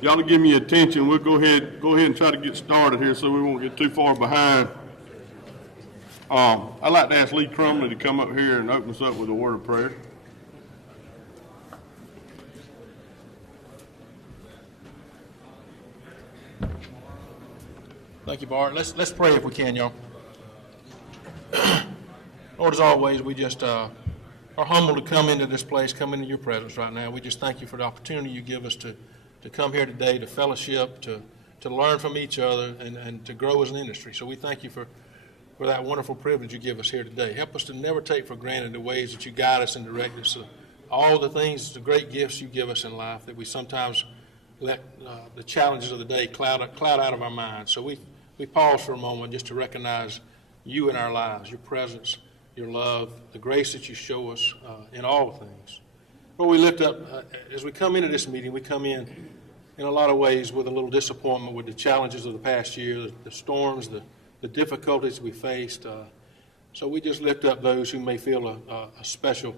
Y'all to give me attention. We'll go ahead and try to get started here so we won't get too far behind. I'd like to ask Lee Cromley to come up here and open us up with a word of prayer. Thank you, Bart. Let's pray if we can, y'all. Lord, as always, we just are humbled to come into this place, come into your presence right now. We just thank you for the opportunity you give us to come here today, to fellowship, to learn from each other, and to grow as an industry. So we thank you for that wonderful privilege you give us here today. Help us to never take for granted the ways that you guide us and direct us, all the things, the great gifts you give us in life that we sometimes let the challenges of the day cloud out of our minds. So we pause for a moment just to recognize you in our lives, your presence, your love, the grace that you show us in all things. Lord, we lift up, as we come into this meeting, we come in a lot of ways with a little disappointment with the challenges of the past year, the storms, the difficulties we faced. So we just lift up those who may feel a special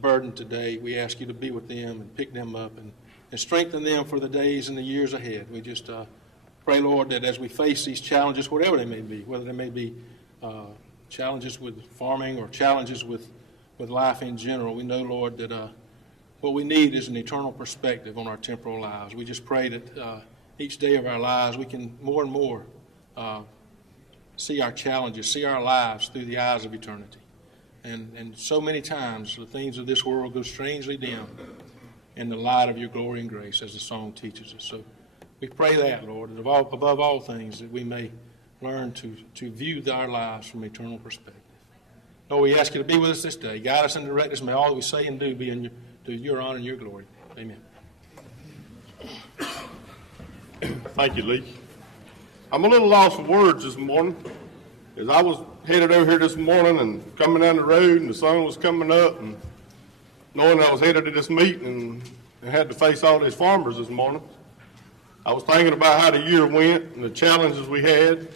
burden today. We ask you to be with them and pick them up and strengthen them for the days and the years ahead. We just pray, Lord, that as we face these challenges, whatever they may be, whether they may be challenges with farming or challenges with life in general, we know, Lord, that what we need is an eternal perspective on our temporal lives. We just pray that each day of our lives we can more and more see our challenges, see our lives through the eyes of eternity. And so many times the things of this world go strangely dim in the light of your glory and grace, as the song teaches us. So we pray that, Lord, that above all things, that we may learn to view our lives from eternal perspective. Lord, we ask you to be with us this day. Guide us and direct us. May all that we say and do be to your honor and your glory. Amen. Thank you, Lee. I'm a little lost for words this morning. As I was headed over here this morning and coming down the road and the sun was coming up and knowing I was headed to this meeting and had to face all these farmers this morning, I was thinking about how the year went and the challenges we had.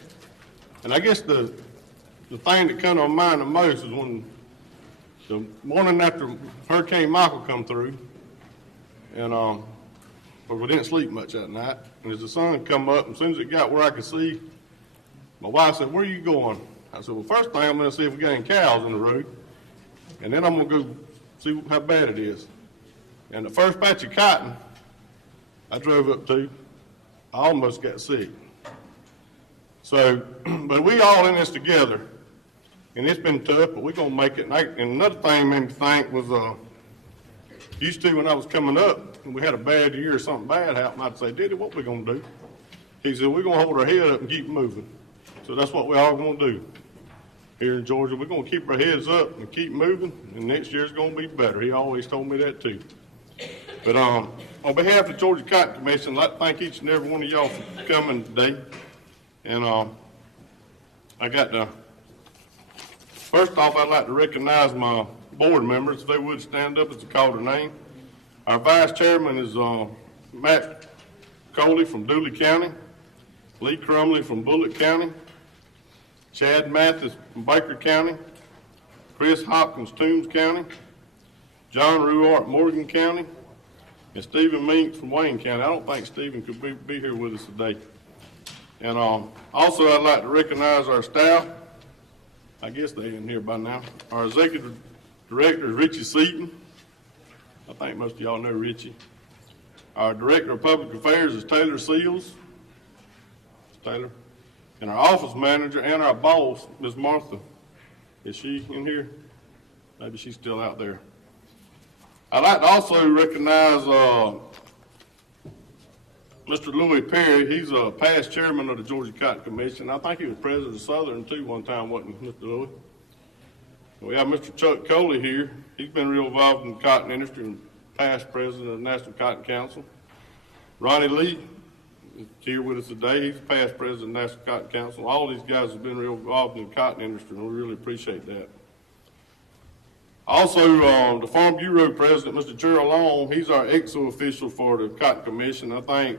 And I guess the thing that come to my mind the most is when the morning after Hurricane Michael come through, and but we didn't sleep much that night. And as the sun come up, and as soon as it got where I could see, my wife said, "Where are you going?" I said, "Well, first thing I'm going to see if we got any cows on the road, and then I'm going to go see how bad it is." And the first patch of cotton I drove up to, I almost got sick. So, but we all in this together, and it's been tough, but we're going to make it. And another thing made me think was, used to when I was coming up, and we had a bad year or something bad happen, I'd say, "Diddy, what we going to do?" He said, "We're going to hold our head up and keep moving." So that's what we're all going to do here in Georgia. We're going to keep our heads up and keep moving, and next year's going to be better. He always told me that too. But on behalf of the Georgia Cotton Commission, I'd like to thank each and every one of y'all for coming today. And I got to, first off, I'd like to recognize my board members. If they would stand up as I call their name. Our vice chairman is Matt Coley from Dooley County, Lee Cromley from Bullitt County, Chad Mathis from Baker County, Chris Hopkins, Toombs County, John Ruart, Morgan County, and Stephen Meeks from Wayne County. I don't think Stephen could be here with us today. And also I'd like to recognize our staff. I guess they're in here by now. Our executive director is Richie Seaton. I think most of y'all know Richie. Our director of public affairs is Taylor Seals. Taylor. And our office manager and our boss, Ms. Martha. Is she in here? Maybe she's still out there. I'd like to also recognize Mr. Louis Perry. He's a past chairman of the Georgia Cotton Commission. I think he was president of Southern too one time, wasn't he, Mr. Louis? We have Mr. Chuck Coley here. He's been real involved in the cotton industry and past president of the National Cotton Council. Ronnie Lee is here with us today. He's past president of the National Cotton Council. All these guys have been real involved in the cotton industry, and we really appreciate that. Also, the Farm Bureau president, Mr. Gerald Long, he's our ex-official for the Cotton Commission. I think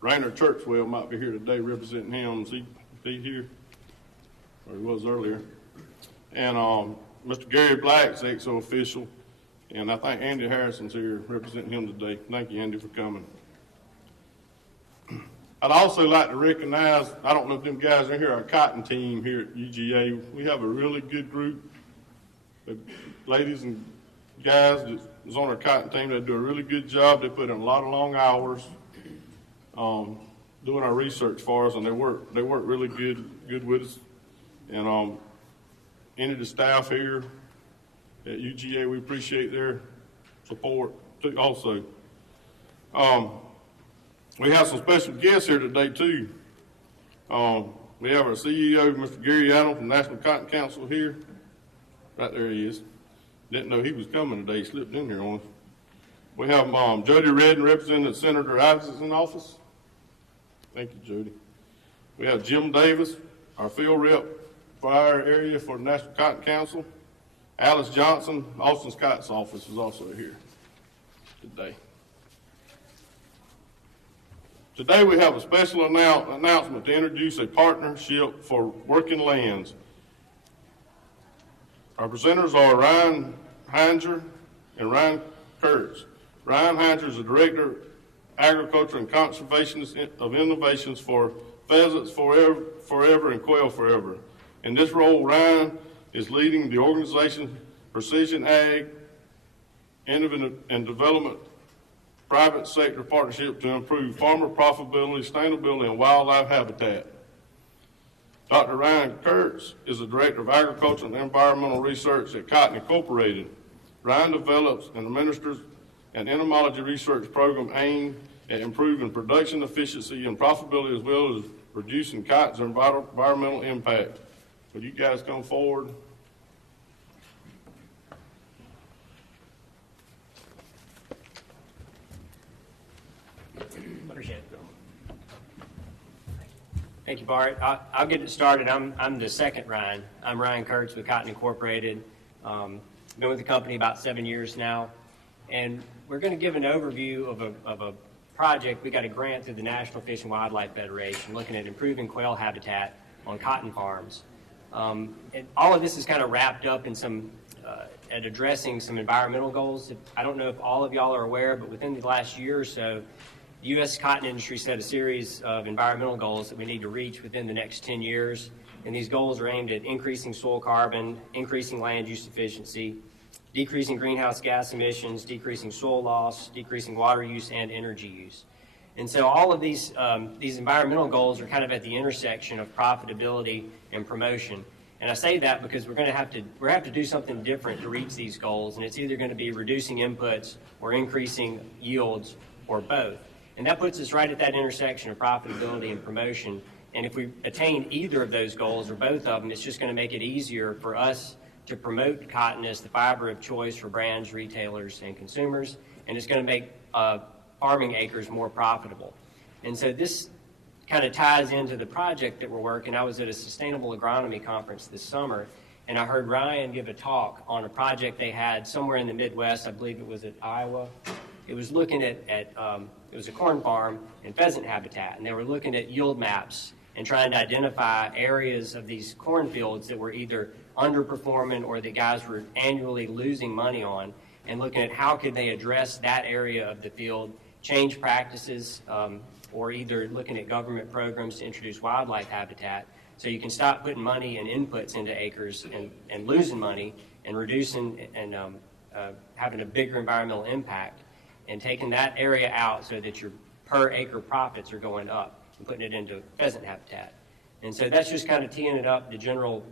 Rainer Churchwell might be here today representing him. Is he here? Or he was earlier. And Mr. Gary Black's ex-official. And I think Andy Harrison's here representing him today. Thank you, Andy, for coming. I'd also like to recognize, I don't know if them guys are here, our cotton team here at UGA. We have a really good group of ladies and guys that was on our cotton team. They do a really good job. They put in a lot of long hours doing our research for us, and they work really good with us. And any of the staff here at UGA, we appreciate their support too, also. We have some special guests here today too. We have our CEO, Mr. Gary Adams from National Cotton Council here. Right there he is. Didn't know he was coming today. He slipped in here on us. We have Jody Redden representing Senator Isaac's office. Thank you, Jody. We have Jim Davis, our field rep for our area for the National Cotton Council. Alice Johnson, Austin Scott's office, is also here today. Today we have a special announcement to introduce a partnership for working lands. Our presenters are Ryan Heinger and Ryan Kurtz. Ryan Heinger is the Director of Agriculture and Conservationist of Innovations for Pheasants Forever and Quail Forever. In this role, Ryan is leading the organization's Precision Ag and Development private sector partnership to improve farmer profitability, sustainability, and wildlife habitat. Dr. Ryan Kurtz is the Director of Agriculture and Environmental Research at Cotton Incorporated. Ryan develops and administers an entomology research program aimed at improving production efficiency and profitability, as well as reducing cotton's environmental impact. Would you guys come forward? Appreciate it. Thank you, Bart. I'll get it started. I'm the second Ryan. I'm Ryan Kurtz with Cotton Incorporated. Been with the company about 7 years now, and we're going to give an overview of a project. We got a grant through the National Fish and Wildlife Federation looking at improving quail habitat on cotton farms. And all of this is kind of wrapped up in at addressing some environmental goals. I don't know if all of y'all are aware, but within the last year or so, the U.S. cotton industry set a series of environmental goals that we need to reach within the next 10 years. And these goals are aimed at increasing soil carbon, increasing land use efficiency, decreasing greenhouse gas emissions, decreasing soil loss, decreasing water use, and energy use. And so all of these environmental goals are kind of at the intersection of profitability and promotion. And I say that because we're going to have to do something different to reach these goals, and it's either going to be reducing inputs or increasing yields or both. And that puts us right at that intersection of profitability and promotion. And if we attain either of those goals or both of them, it's just going to make it easier for us to promote cotton as the fiber of choice for brands, retailers, and consumers. And it's going to make farming acres more profitable. And so this kind of ties into the project that we're working. I was at a sustainable agronomy conference this summer, and I heard Ryan give a talk on a project they had somewhere in the Midwest. I believe it was at Iowa. It was looking at it was a corn farm and pheasant habitat, and they were looking at yield maps and trying to identify areas of these cornfields that were either underperforming or the guys were annually losing money on, and looking at how could they address that area of the field, change practices, or either looking at government programs to introduce wildlife habitat so you can stop putting money and inputs into acres and losing money and reducing and having a bigger environmental impact, and taking that area out so that your per acre profits are going up and putting it into pheasant habitat. And so that's just kind of teeing it up, the general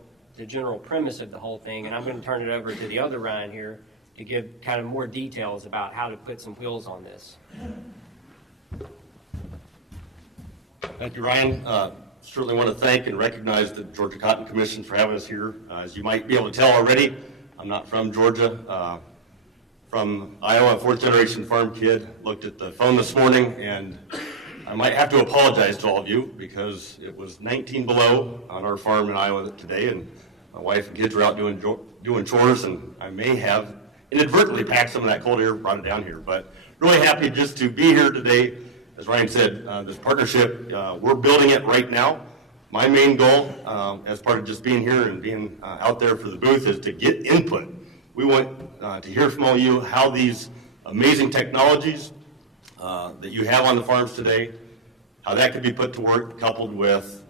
premise of the whole thing. And I'm going to turn it over to the other Ryan here to give kind of more details about how to put some wheels on this. Thank you, Ryan. Certainly want to thank and recognize the Georgia Cotton Commission for having us here. As you might be able to tell already, I'm not from Georgia. From Iowa, fourth generation farm kid. Looked at the phone this morning, and I might have to apologize to all of you because it was 19 below on our farm in Iowa today, and my wife and kids were out doing chores, and I may have inadvertently packed some of that cold air, brought it down here. But really happy just to be here today. As Ryan said, this partnership, we're building it right now. My main goal, as part of just being here and being out there for the booth, is to get input. We want to hear from all of you how these amazing technologies that you have on the farms today, how that could be put to work, coupled with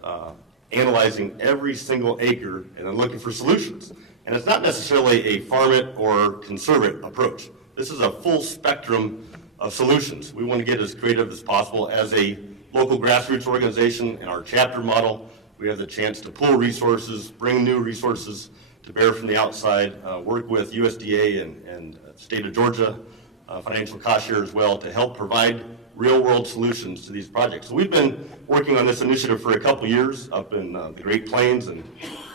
analyzing every single acre and then looking for solutions. And it's not necessarily a farm it or conserve it approach. This is a full spectrum of solutions. We want to get as creative as possible. As a local grassroots organization in our chapter model, we have the chance to pool resources, bring new resources to bear from the outside, work with USDA and state of Georgia financial cost share as well to help provide real-world solutions to these projects. So we've been working on this initiative for a couple years up in the Great Plains and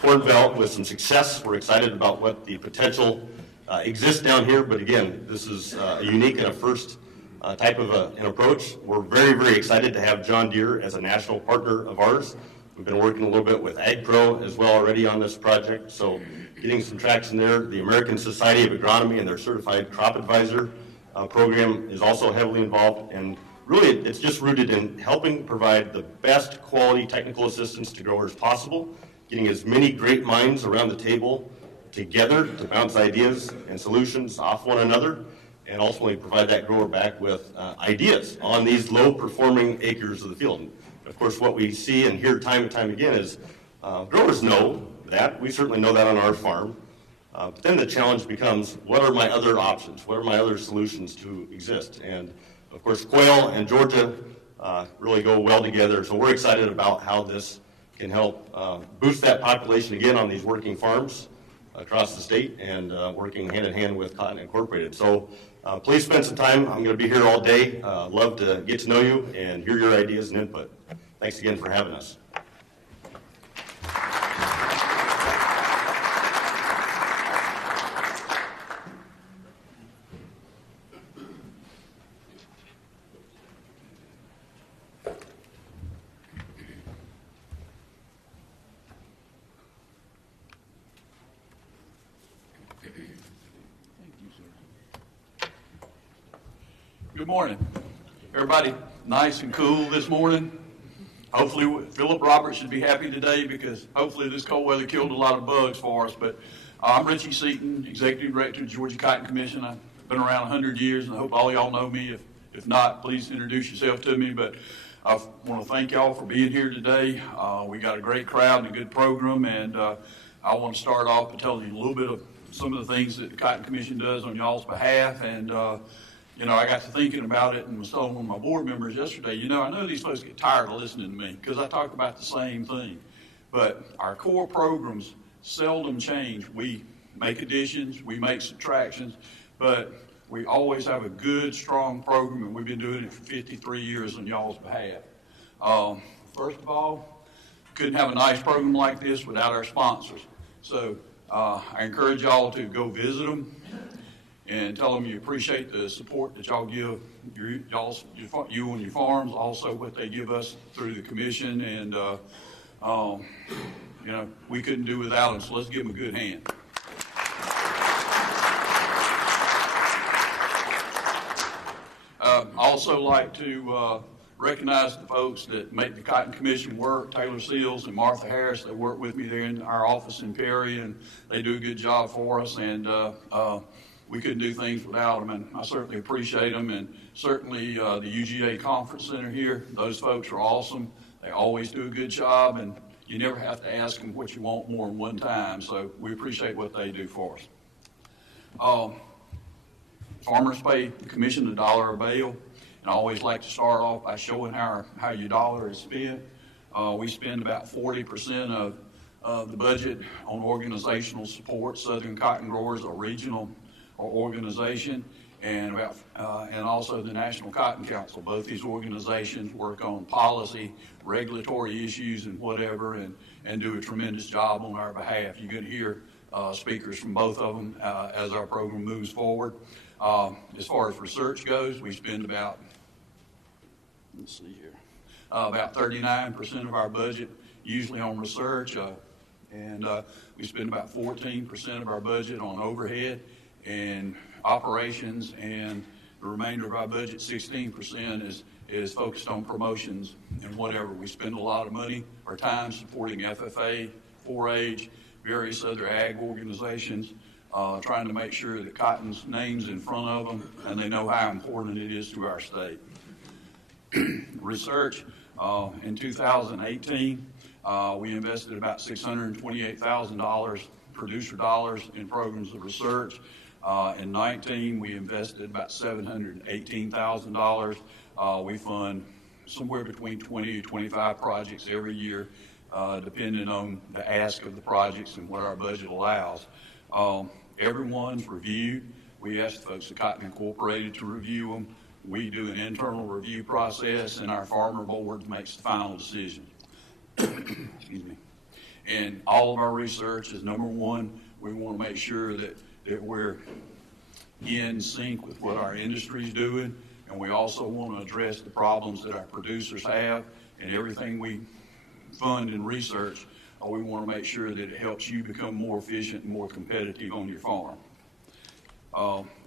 Corn Belt with some success. We're excited about what the potential exists down here, but again, this is a unique and a first type of an approach. We're very, very excited to have John Deere as a national partner of ours. We've been working a little bit with AgPro as well already on this project, so getting some traction there. The American Society of Agronomy and their Certified Crop Advisor program is also heavily involved, and really it's just rooted in helping provide the best quality technical assistance to growers possible, getting as many great minds around the table together to bounce ideas and solutions off one another, and ultimately provide that grower back with ideas on these low-performing acres of the field. And of course, what we see and hear time and time again is growers know that. We certainly know that on our farm. But then the challenge becomes, what are my other options? What are my other solutions to exist? And of course, quail and Georgia really go well together. So we're excited about how this can help boost that population again on these working farms across the state, and working hand in hand with Cotton Incorporated. So please spend some time. I'm going to be here all day. Love to get to know you and hear your ideas and input. Thanks again for having us. Good morning. Everybody nice and cool this morning. Hopefully Philip Roberts should be happy today because hopefully this cold weather killed a lot of bugs for us. But I'm Richie Seaton, Executive Director of the Georgia Cotton Commission. I've been around 100 years, and I hope all y'all know me. If not, please introduce yourself to me. But I want to thank y'all for being here today. We got a great crowd and a good program, and I want to start off by telling you a little bit of some of the things that the Cotton Commission does on y'all's behalf. And you know, I got to thinking about it and was telling one of my board members yesterday, you know, I know these folks get tired of listening to me because I talk about the same thing. But our core programs seldom change. We make additions, we make subtractions, but we always have a good, strong program, and we've been doing it for 53 years on y'all's behalf. First of all, couldn't have a nice program like this without our sponsors. So I encourage y'all to go visit them and tell them you appreciate the support that y'all give you and your farms, also what they give us through the commission, and you know, we couldn't do without them, so let's give them a good hand. I also like to recognize the folks that make the Cotton Commission work, Taylor Seals and Martha Harris. They work with me there in our office in Perry, and they do a good job for us, and we couldn't do things without them, and I certainly appreciate them. And certainly the UGA Conference Center here, those folks are awesome. They always do a good job, and you never have to ask them what you want more than one time, so we appreciate what they do for us. Farmers pay the commission $1 a bale, and I always like to start off by showing how your dollar is spent. We spend about 40% of the budget on organizational support. Southern Cotton Growers, a regional organization, and also the National Cotton Council. Both these organizations work on policy, regulatory issues, and whatever, and do a tremendous job on our behalf. You're going to hear speakers from both of them as our program moves forward. As far as research goes, we spend about, let's see here, about 39% of our budget usually on research, and we spend about 14% of our budget on overhead and operations, and the remainder of our budget, 16%, is focused on promotions and whatever. We spend a lot of money or time supporting FFA, 4-H, various other ag organizations, trying to make sure that cotton's name's in front of them and they know how important it is to our state. Research, In 2018, we invested about $628,000 producer dollars in programs of research. In 19, we invested about $718,000. We fund somewhere between 20 to 25 projects every year, depending on the ask of the projects and what our budget allows. Everyone's reviewed. We asked the folks at Cotton Incorporated to review them. We do an internal review process, and our farmer board makes the final decision. Excuse me. And all of our research is, number one, we want to make sure that we're in sync with what our industry is doing, and we also want to address the problems that our producers have, and everything we fund in research, we want to make sure that it helps you become more efficient and more competitive on your farm.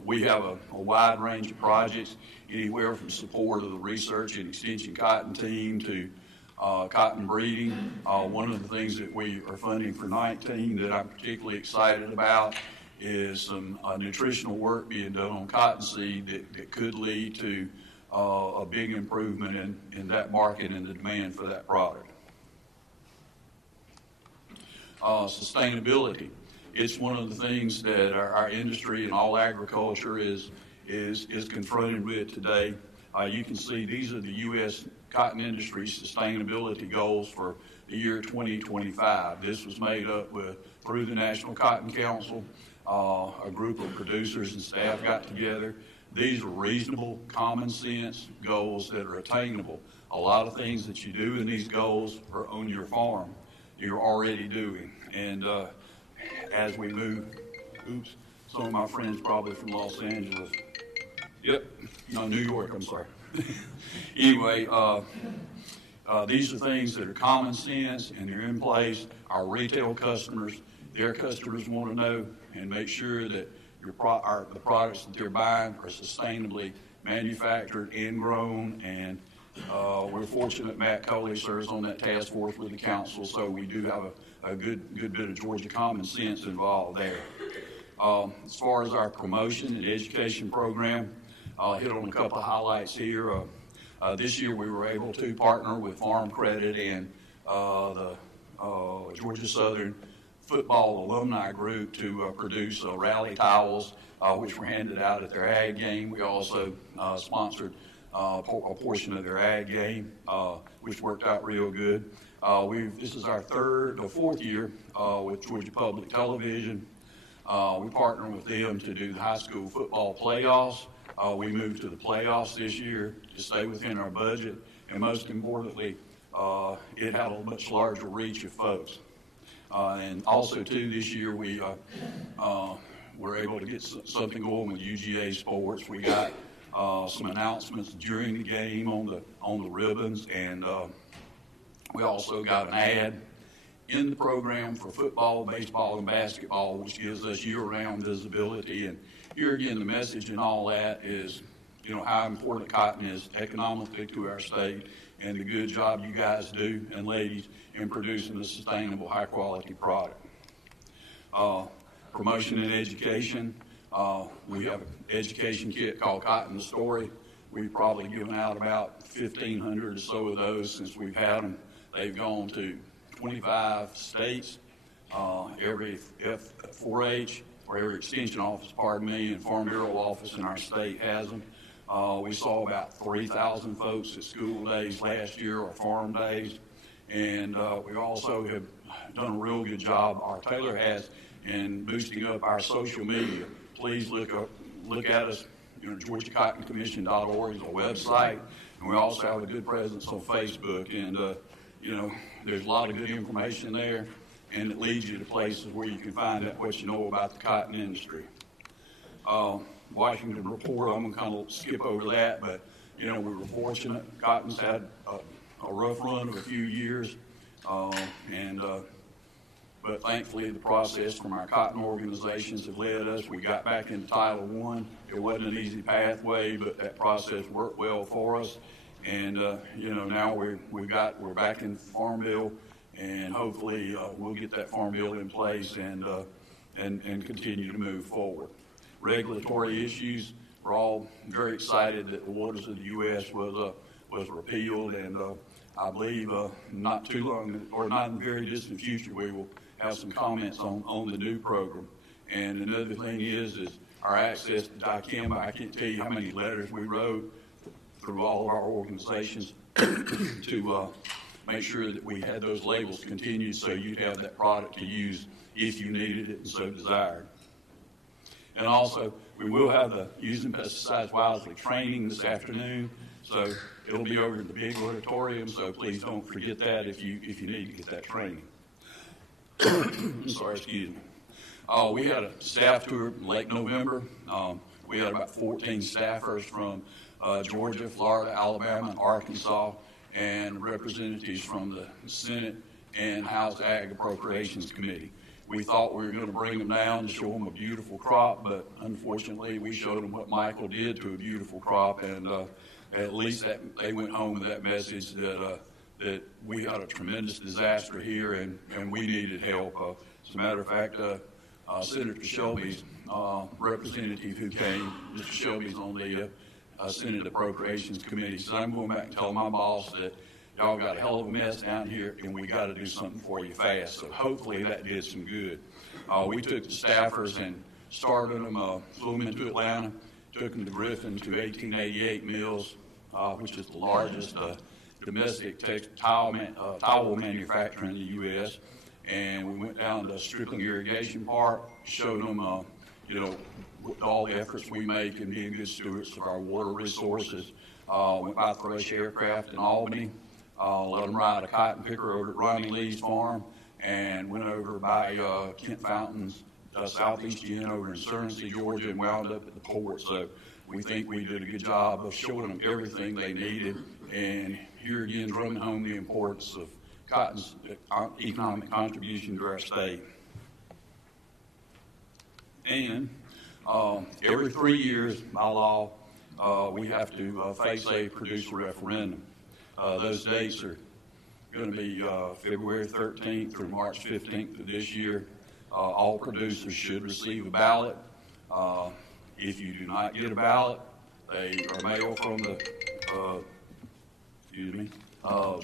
We have a wide range of projects, anywhere from support of the research and extension cotton team to cotton breeding. One of the things that we are funding for 19 that I'm particularly excited about is some nutritional work being done on cottonseed that could lead to a big improvement in that market and the demand for that product. Sustainability. It's one of the things that our industry and all agriculture is confronted with today. You can see these are the U.S. cotton industry sustainability goals for the year 2025. This was made up through the National Cotton Council. A group of producers and staff got together. These are reasonable, common sense goals that are attainable. A lot of things that you do in these goals are on your farm. You're already doing. And as we move, some of my friends probably from Los Angeles. No, New York, I'm sorry. Anyway, these are things that are common sense and they're in place. Our retail customers, their customers want to know and make sure that the products that they're buying are sustainably manufactured and grown. And we're fortunate Matt Coley serves on that task force with the council, so we do have a good bit of Georgia common sense involved there. As far as our promotion and education program, I'll hit on a couple of highlights here. This year we were able to partner with Farm Credit and the Georgia Southern Football Alumni Group to produce rally towels, which were handed out at their ag game. We also sponsored a portion of their ag game, which worked out real good. This is our fourth year with Georgia Public Television. We partnered with them to do the high school football playoffs. We moved to the playoffs this year to stay within our budget, and most importantly, it had a much larger reach of folks. And also, too, this year we were able to get something going with UGA Sports. We got some announcements during the game on the ribbons, and we also got an ad in the program for football, baseball, and basketball, which gives us year-round visibility. And here again, the message in all that is, how important cotton is economically to our state and the good job you guys do, and ladies, in producing a sustainable, high-quality product. Promotion and education. We have an education kit called Cotton the Story. We've probably given out about 1,500 or so of those since we've had them. They've gone to 25 states. Every F4H or every extension office, and Farm Bureau office in our state has them. We saw about 3,000 folks at school days last year or farm days. And we also have done a real good job, our Taylor has, in boosting up our social media. Please look at us, GeorgiaCottonCommission.org is our website. And we also have a good presence on Facebook. And, there's a lot of good information there, and it leads you to places where you can find out what you know about the cotton industry. Washington Report, I'm going to kind of skip over that, but, we were fortunate. Cotton's had a rough run of a few years, but thankfully the process from our cotton organizations have led us. We got back into Title I. It wasn't an easy pathway, but that process worked well for us. And now we're back in Farm Bill, and hopefully we'll get that Farm Bill in place and continue to move forward. Regulatory issues. We're all very excited that the Waters of the U.S. was repealed, and I believe not too long, or not in the very distant future, we will have some comments on the new program. And another thing is our access to dicamba. I can't tell you how many letters we wrote through all of our organizations to make sure that we had those labels continued so you'd have that product to use if you needed it and so desired. And also, we will have the Using Pesticides Wisely training this afternoon, so it'll be over in the big auditorium, so please don't forget that if you need to get that training. Sorry, excuse me. We had a staff tour in late November. We had about 14 staffers from Georgia, Florida, Alabama, and Arkansas, and representatives from the Senate and House Ag Appropriations Committee. We thought we were going to bring them down to show them a beautiful crop, but unfortunately we showed them what Michael did to a beautiful crop, and at least they went home with that message that we had a tremendous disaster here and we needed help. As a matter of fact, Senator Shelby's representative who came, Mr. Shelby's on the Senate Appropriations Committee, so I'm going back and telling my boss that y'all got a hell of a mess down here and we got to do something for you fast. So hopefully that did some good. We took the staffers and started them, flew them into Atlanta, took them to Griffin to 1888 Mills, which is the largest domestic tile manufacturer in the U.S. And we went down to Strickland Irrigation Park, showed them, all the efforts we make in being good stewards of our water resources. Went by Thrush Aircraft in Albany, let them ride a cotton picker over at Ronnie Lee's farm, and went over by Kent Fountains, southeast end over in Guernsey, Georgia, and wound up at the port. So we think we did a good job of showing them everything they needed, and here again drumming home the importance of cotton's economic contribution to our state. And every 3 years, by law, we have to face a producer referendum. Those dates are going to be February 13th through March 15th of this year. All producers should receive a ballot. If you do not get a ballot, they are mailed from the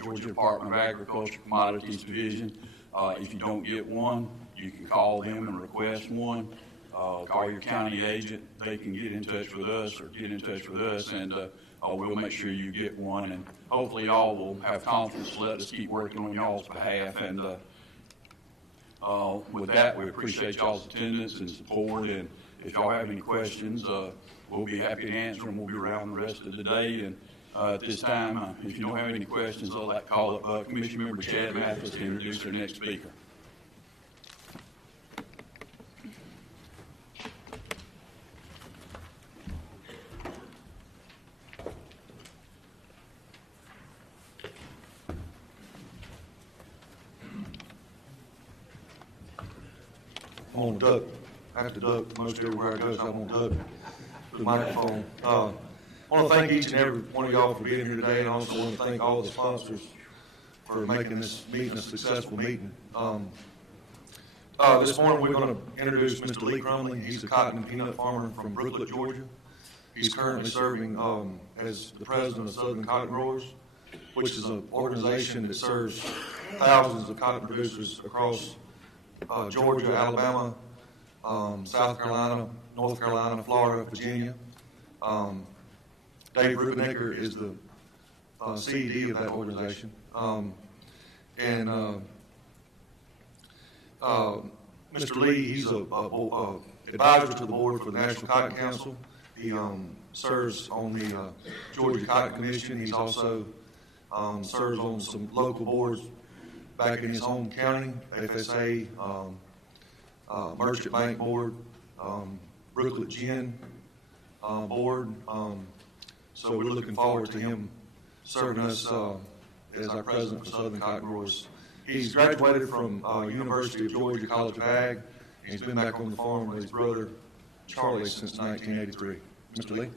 Georgia Department of Agriculture Commodities Division. If you don't get one, you can call them and request one. Call your county agent. They can get in touch with us and we'll make sure you get one. And hopefully y'all will have confidence to let us keep working on y'all's behalf. And with that, we appreciate y'all's attendance and support. And if y'all have any questions, we'll be happy to answer them. We'll be around the rest of the day. And at this time, if you don't have any questions, I'd like to call up Commission Member Chad Mathis to introduce our next speaker. I'm on duck. I have to duck most everywhere I go, so I'm on duck the microphone. I want to thank each and every one of y'all for being here today, and I also want to thank all the sponsors for making this meeting a successful meeting. This morning we're going to introduce Mr. Lee Cromley. He's a cotton and peanut farmer from Brooklet, Georgia. He's currently serving as the president of Southern Cotton Growers, which is an organization that serves thousands of cotton producers across Georgia, Alabama, South Carolina, North Carolina, Florida, Virginia. Dave Rubenecker is the CED of that organization. Mr. Lee, he's a advisor to the board for the National Cotton Council. He serves on the Georgia Cotton Commission. He's also serves on some local boards back in his home county, FSA, Merchant Bank Board, Brooklet Gin Board. So we're looking forward to him serving us as our president for Southern Cotton Growers. He's graduated from University of Georgia College of Ag, and he's been back on the farm with his brother Charlie since 1983. Mr. Lee.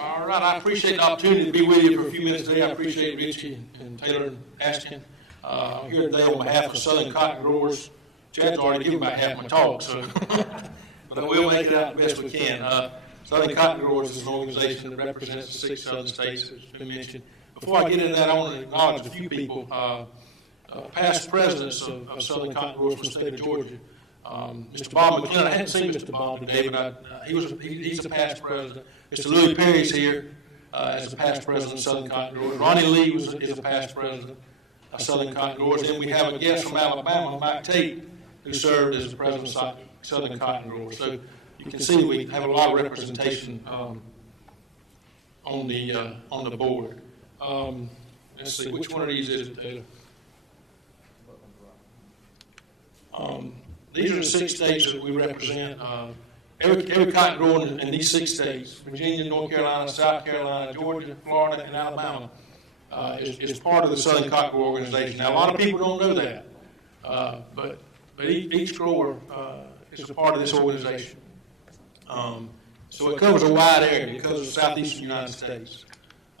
All right, I appreciate the opportunity to be with you for a few minutes today. I appreciate Richie and Taylor asking. I'm here today on behalf of Southern Cotton Growers. Chad's already given about half my talk, so but we'll make it out the best we can. Southern Cotton Growers is an organization that represents the 6 southern states, as has been mentioned. Before I get into that, I want to acknowledge a few people, past presidents of Southern Cotton Growers from the state of Georgia. Mr. Bob McKenna, I hadn't seen Mr. Bob today, but he's a past president. Mr. Louis Perry's here as a past president of Southern Cotton Growers. Ronnie Lee is a past president of Southern Cotton Growers. Then we have a guest from Alabama, Mike Tate, who served as the president of Southern Cotton Growers. So you can see we have a lot of representation on the board. Let's see, which one of these is it, Taylor? These are the 6 states that we represent. Every cotton grower in these 6 states, Virginia, North Carolina, South Carolina, Georgia, Florida, and Alabama, is part of the Southern Cotton Grower Organization. Now, a lot of people don't know that, but each grower is a part of this organization. So it covers a wide area. It covers the southeastern United States.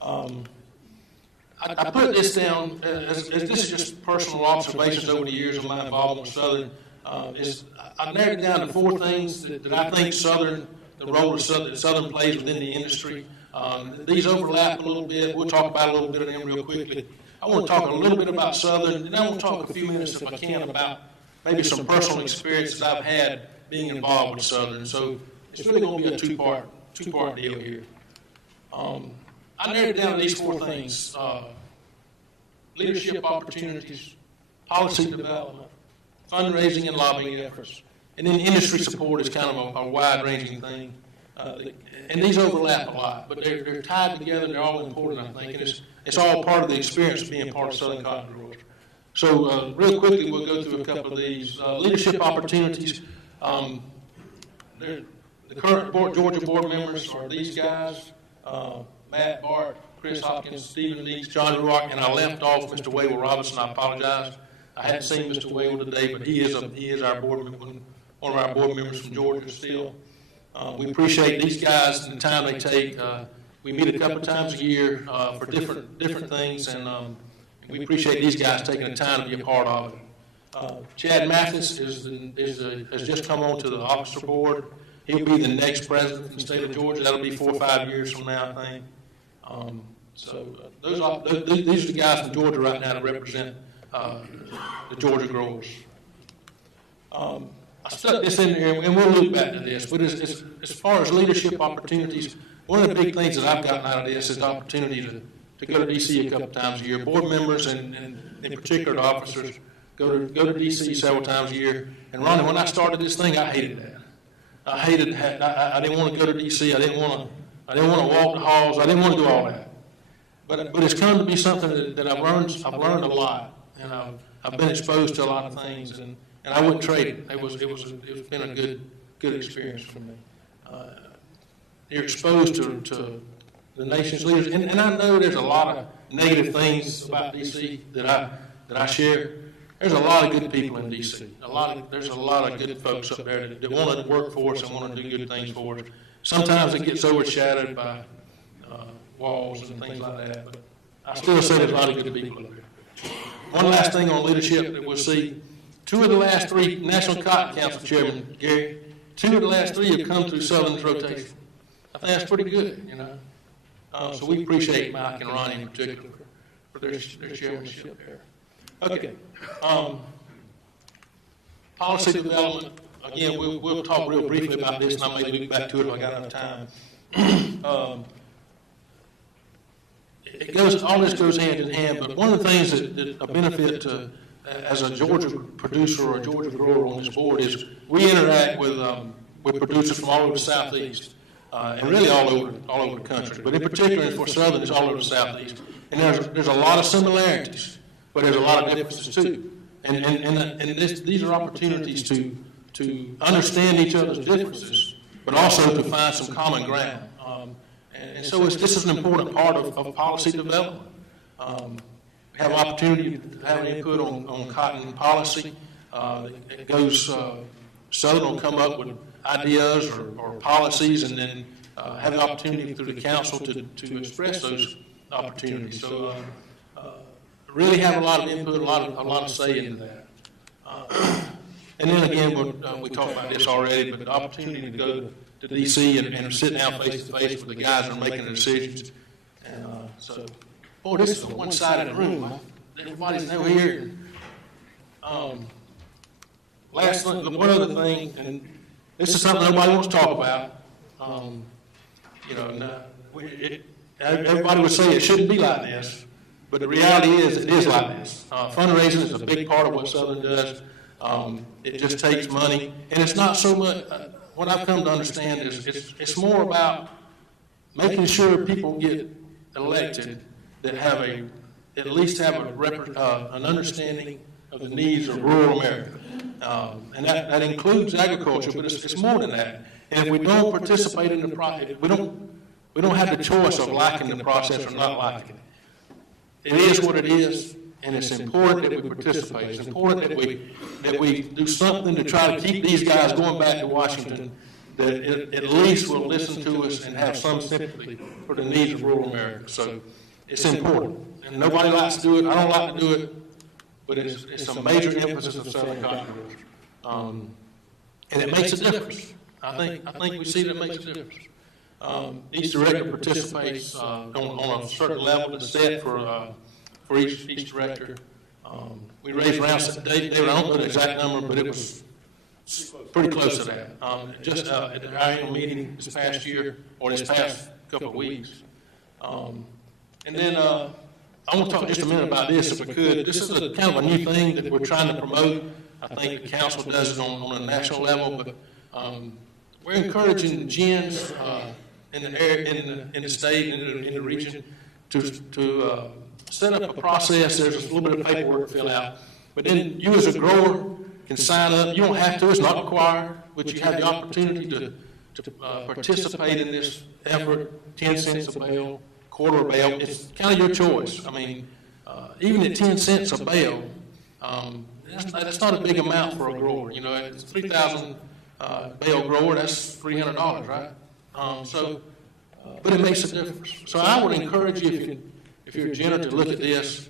I put this down as this is just personal observations over the years of my involvement with Southern. I narrowed it down to 4 things that I think the role that Southern plays within the industry. These overlap a little bit. We'll talk about a little bit of them real quickly. I want to talk a little bit about Southern, and I want to talk a few minutes, if I can, about maybe some personal experiences I've had being involved with Southern. So it's really going to be a two-part deal here. I narrowed it down to these 4 things: leadership opportunities, policy development, fundraising and lobbying efforts, and then industry support is kind of a wide-ranging thing. And these overlap a lot, but they're tied together. They're all important, I think, and it's all part of the experience of being part of Southern Cotton Growers. So real quickly, we'll go through a couple of these. Leadership opportunities. The current Georgia board members are these guys: Matt Bart, Chris Hopkins, Stephen Leach, John Ruark, and I left off Mr. Waywell Robinson. I apologize. I hadn't seen Mr. Waywell today, but he is our board member, one of our board members from Georgia still. We appreciate these guys and the time they take. We meet a couple of times a year for different things, and we appreciate these guys taking the time to be a part of it. Chad Mathis has just come on to the officer board. He'll be the next president from the state of Georgia. That'll be 4 or 5 years from now, I think. These are the guys from Georgia right now that represent the Georgia growers. I stuck this in there, and we'll loop back to this, but as far as leadership opportunities, one of the big things that I've gotten out of this is the opportunity to go to D.C. a couple times a year. Board members and in particular the officers go to D.C. several times a year. And Ronnie, when I started this thing, I hated that. I didn't want to go to D.C. I didn't want to walk the halls. I didn't want to do all that. But it's come to be something that I've learned a lot, and I've been exposed to a lot of things, and I wouldn't trade it. It's been a good experience for me. You're exposed to the nation's leaders, and I know there's a lot of negative things about D.C. that I share. There's a lot of good people in D.C. There's a lot of good folks up there that want to work for us and want to do good things for us. Sometimes it gets overshadowed by walls and things like that, but I still say there's a lot of good people up there. One last thing on leadership that we'll see. 2 of the last 3 National Cotton Council Chairman, Gary, 2 of the last 3 have come through Southern's rotation. I think that's pretty good, you know. So we appreciate Mike and Ronnie in particular for their chairmanship there. Okay. Policy development. Again, we'll talk real briefly about this, and I may loop back to it if I got enough time. All this goes hand in hand, but one of the things that a benefit to as a Georgia producer or a Georgia grower on this board is we interact with producers from all over the Southeast, and really all over the country. But in particular for Southern, it's all over the Southeast. And there's a lot of similarities, but there's a lot of differences too. And these are opportunities to understand each other's differences, but also to find some common ground. And so this is an important part of policy development. Have an opportunity to have input on cotton policy. It goes, Southern will come up with ideas or policies, and then have the opportunity through the council to express those opportunities. So really have a lot of input, a lot of say into that. And then again, we talked about this already, but the opportunity to go to DC and sit down face to face with the guys that are making the decisions. And so, boy, this is a one-sided room. Huh? Everybody's now here. Last one other thing, and this is something nobody wants to talk about. Everybody would say it shouldn't be like this, but the reality is it is like this. Fundraising is a big part of what Southern does. It just takes money, and it's not so much. What I've come to understand is it's more about making sure people get elected that have at least have an understanding of the needs of rural America, and that includes agriculture, but it's more than that. And if we don't participate in the process, we don't have the choice of liking the process or not liking it. It is what it is, and it's important that we participate. It's important that we do something to try to keep these guys going back to Washington, that at least will listen to us and have some sympathy for the needs of rural America. So it's important, and nobody likes to do it. I don't like to do it, but it's a major emphasis of Southern Cotton Growers, and it makes a difference. I think we see that it makes a difference. Each director participates on a certain level that's set for each director. We raised around, David, I don't know the exact number, but it was pretty close to that. Just at the annual meeting this past year, or this past couple of weeks. And then I want to talk just a minute about this, if we could. This is kind of a new thing that we're trying to promote. I think the council does it on a national level, but we're encouraging gens in the state and in the region to set up a process. There's a little bit of paperwork to fill out, but then you as a grower can sign up. You don't have to; it's not required, but you have the opportunity to participate in this effort. 10 cents a bale, quarter a bale. It's kind of your choice. I mean, even at 10 cents a bale, that's not a big amount for a grower. You know, it's 3,000 bale grower. That's $300, right? But it makes a difference. So I would encourage you, if you're a janitor, to look at this.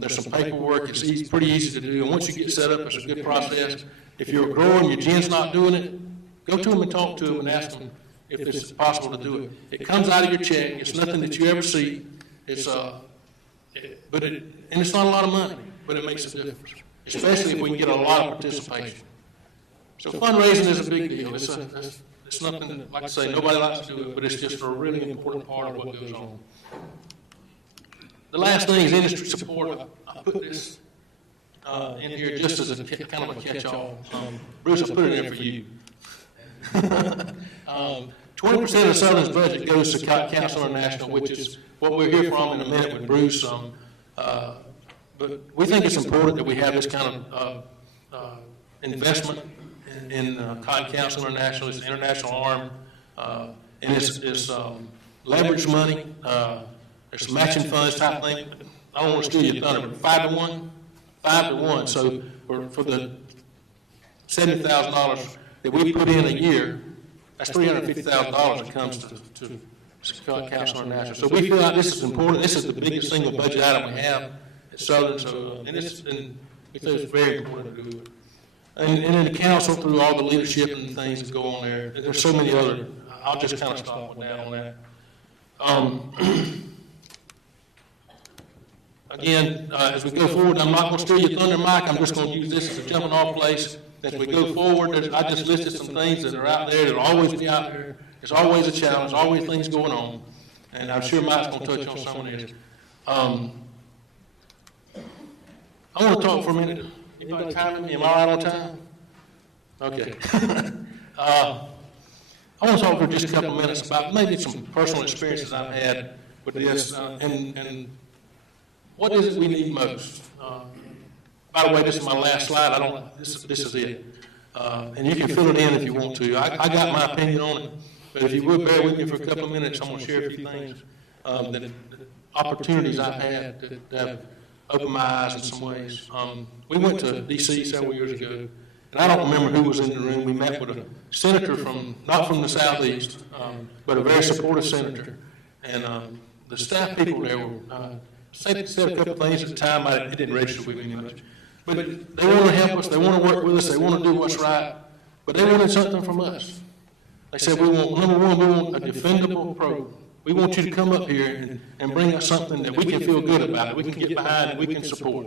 There's some paperwork. It's pretty easy to do. And once you get set up, it's a good process. If you're a grower and your gen's not doing it, go to them and talk to them and ask them if it's possible to do it. It comes out of your check. It's nothing that you ever see. It's and it's not a lot of money, but it makes a difference, especially if we can get a lot of participation. So fundraising is a big deal. It's nothing that, like I say, nobody likes to do it, but it's just a really important part of what goes on. The last thing is industry support. I put this in here just as a kind of a catch-all. Bruce, I put it in for you. 20% of Southern's budget goes to Council International, which is what we'll hear from in a minute with Bruce. But we think it's important that we have this kind of investment in Cotton Council International. It's an international arm, and it's leveraged money. There's some matching funds type thing. I don't want to steal your thunder, but 5 to 1. 5 to 1. So for the $70,000 that we put in a year, that's $350,000 that comes to Council International. So we feel like this is important. This is the biggest single budget item we have at Southern. So and we feel it's very important to do it. And in the council, through all the leadership and things that go on there, there's so many other. I'll just kind of stop with that on that. Again, as we go forward, I'm not going to steal your thunder, Mike. I'm just going to use this as a jumping off place. As we go forward, I just listed some things that are out there that will always be out there. There's always a challenge, always things going on. And I'm sure Mike's going to touch on some of this. I want to talk for a minute. Anybody timing me? Am I right on time? Okay. I want to talk for just a couple of minutes about maybe some personal experiences I've had with this and what is it we need most. By the way, this is my last slide. This is it. And you can fill it in if you want to. I got my opinion on it, but if you would bear with me for a couple of minutes, I'm going to share a few things, that opportunities I've had that have opened my eyes in some ways. We went to D.C. several years ago, and I don't remember who was in the room. We met with a senator not from the Southeast, but a very supportive senator. And the staff people there were, said a couple of things at the time. It didn't register with me much. But they want to help us, they want to work with us, they want to do what's right, but they wanted something from us. They said, we want, number one, we want a defendable program. We want you to come up here and bring us something that we can feel good about, that we can get behind, and we can support.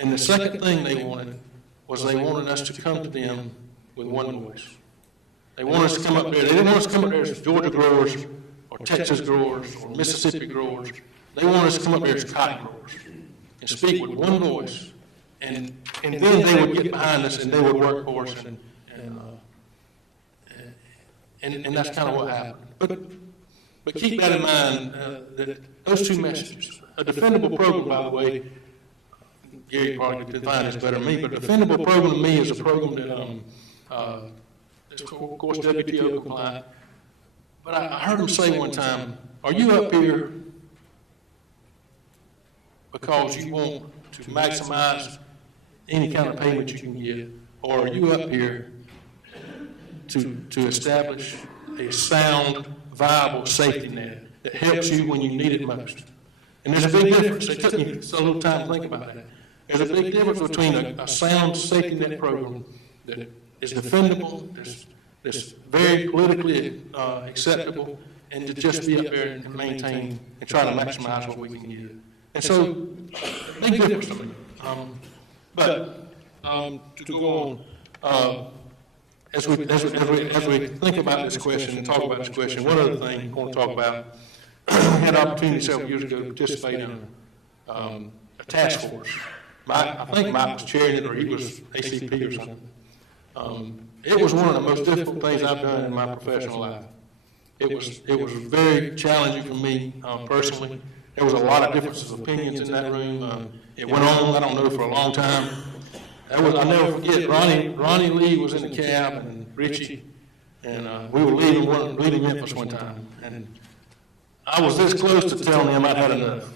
And the second thing they wanted was they wanted us to come to them with one voice. They wanted us to come up there. They didn't want us to come up there as Georgia growers or Texas growers or Mississippi growers. They wanted us to come up there as cotton growers and speak with one voice. And then they would get behind us and they would work for us. And that's kind of what happened. But keep that in mind, that those two messages. A defendable program, by the way, Gary probably could define this better than me, but a defendable program to me is a program that is, of course, WTO compliant. But I heard him say one time, are you up here because you want to maximize any kind of payment you can get, or are you up here to establish a sound, viable safety net that helps you when you need it most? And there's a big difference. It took me a little time to think about that. There's a big difference between a sound safety net program that is defendable, that's very politically acceptable, and to just be up there and maintain and try to maximize what we can get. And so, big difference to me. To go on, as we think about this question and talk about this question, one other thing I want to talk about. I had an opportunity several years ago to participate in a task force. I think Mike was chairing it, or he was ACP or something. It was one of the most difficult things I've done in my professional life. It was very challenging for me personally. There was a lot of differences of opinions in that room. It went on, I don't know, for a long time. I'll never forget, Ronnie Lee was in the cab, and Richie, and we were leaving Memphis one time. And I was this close to telling them I'd had enough.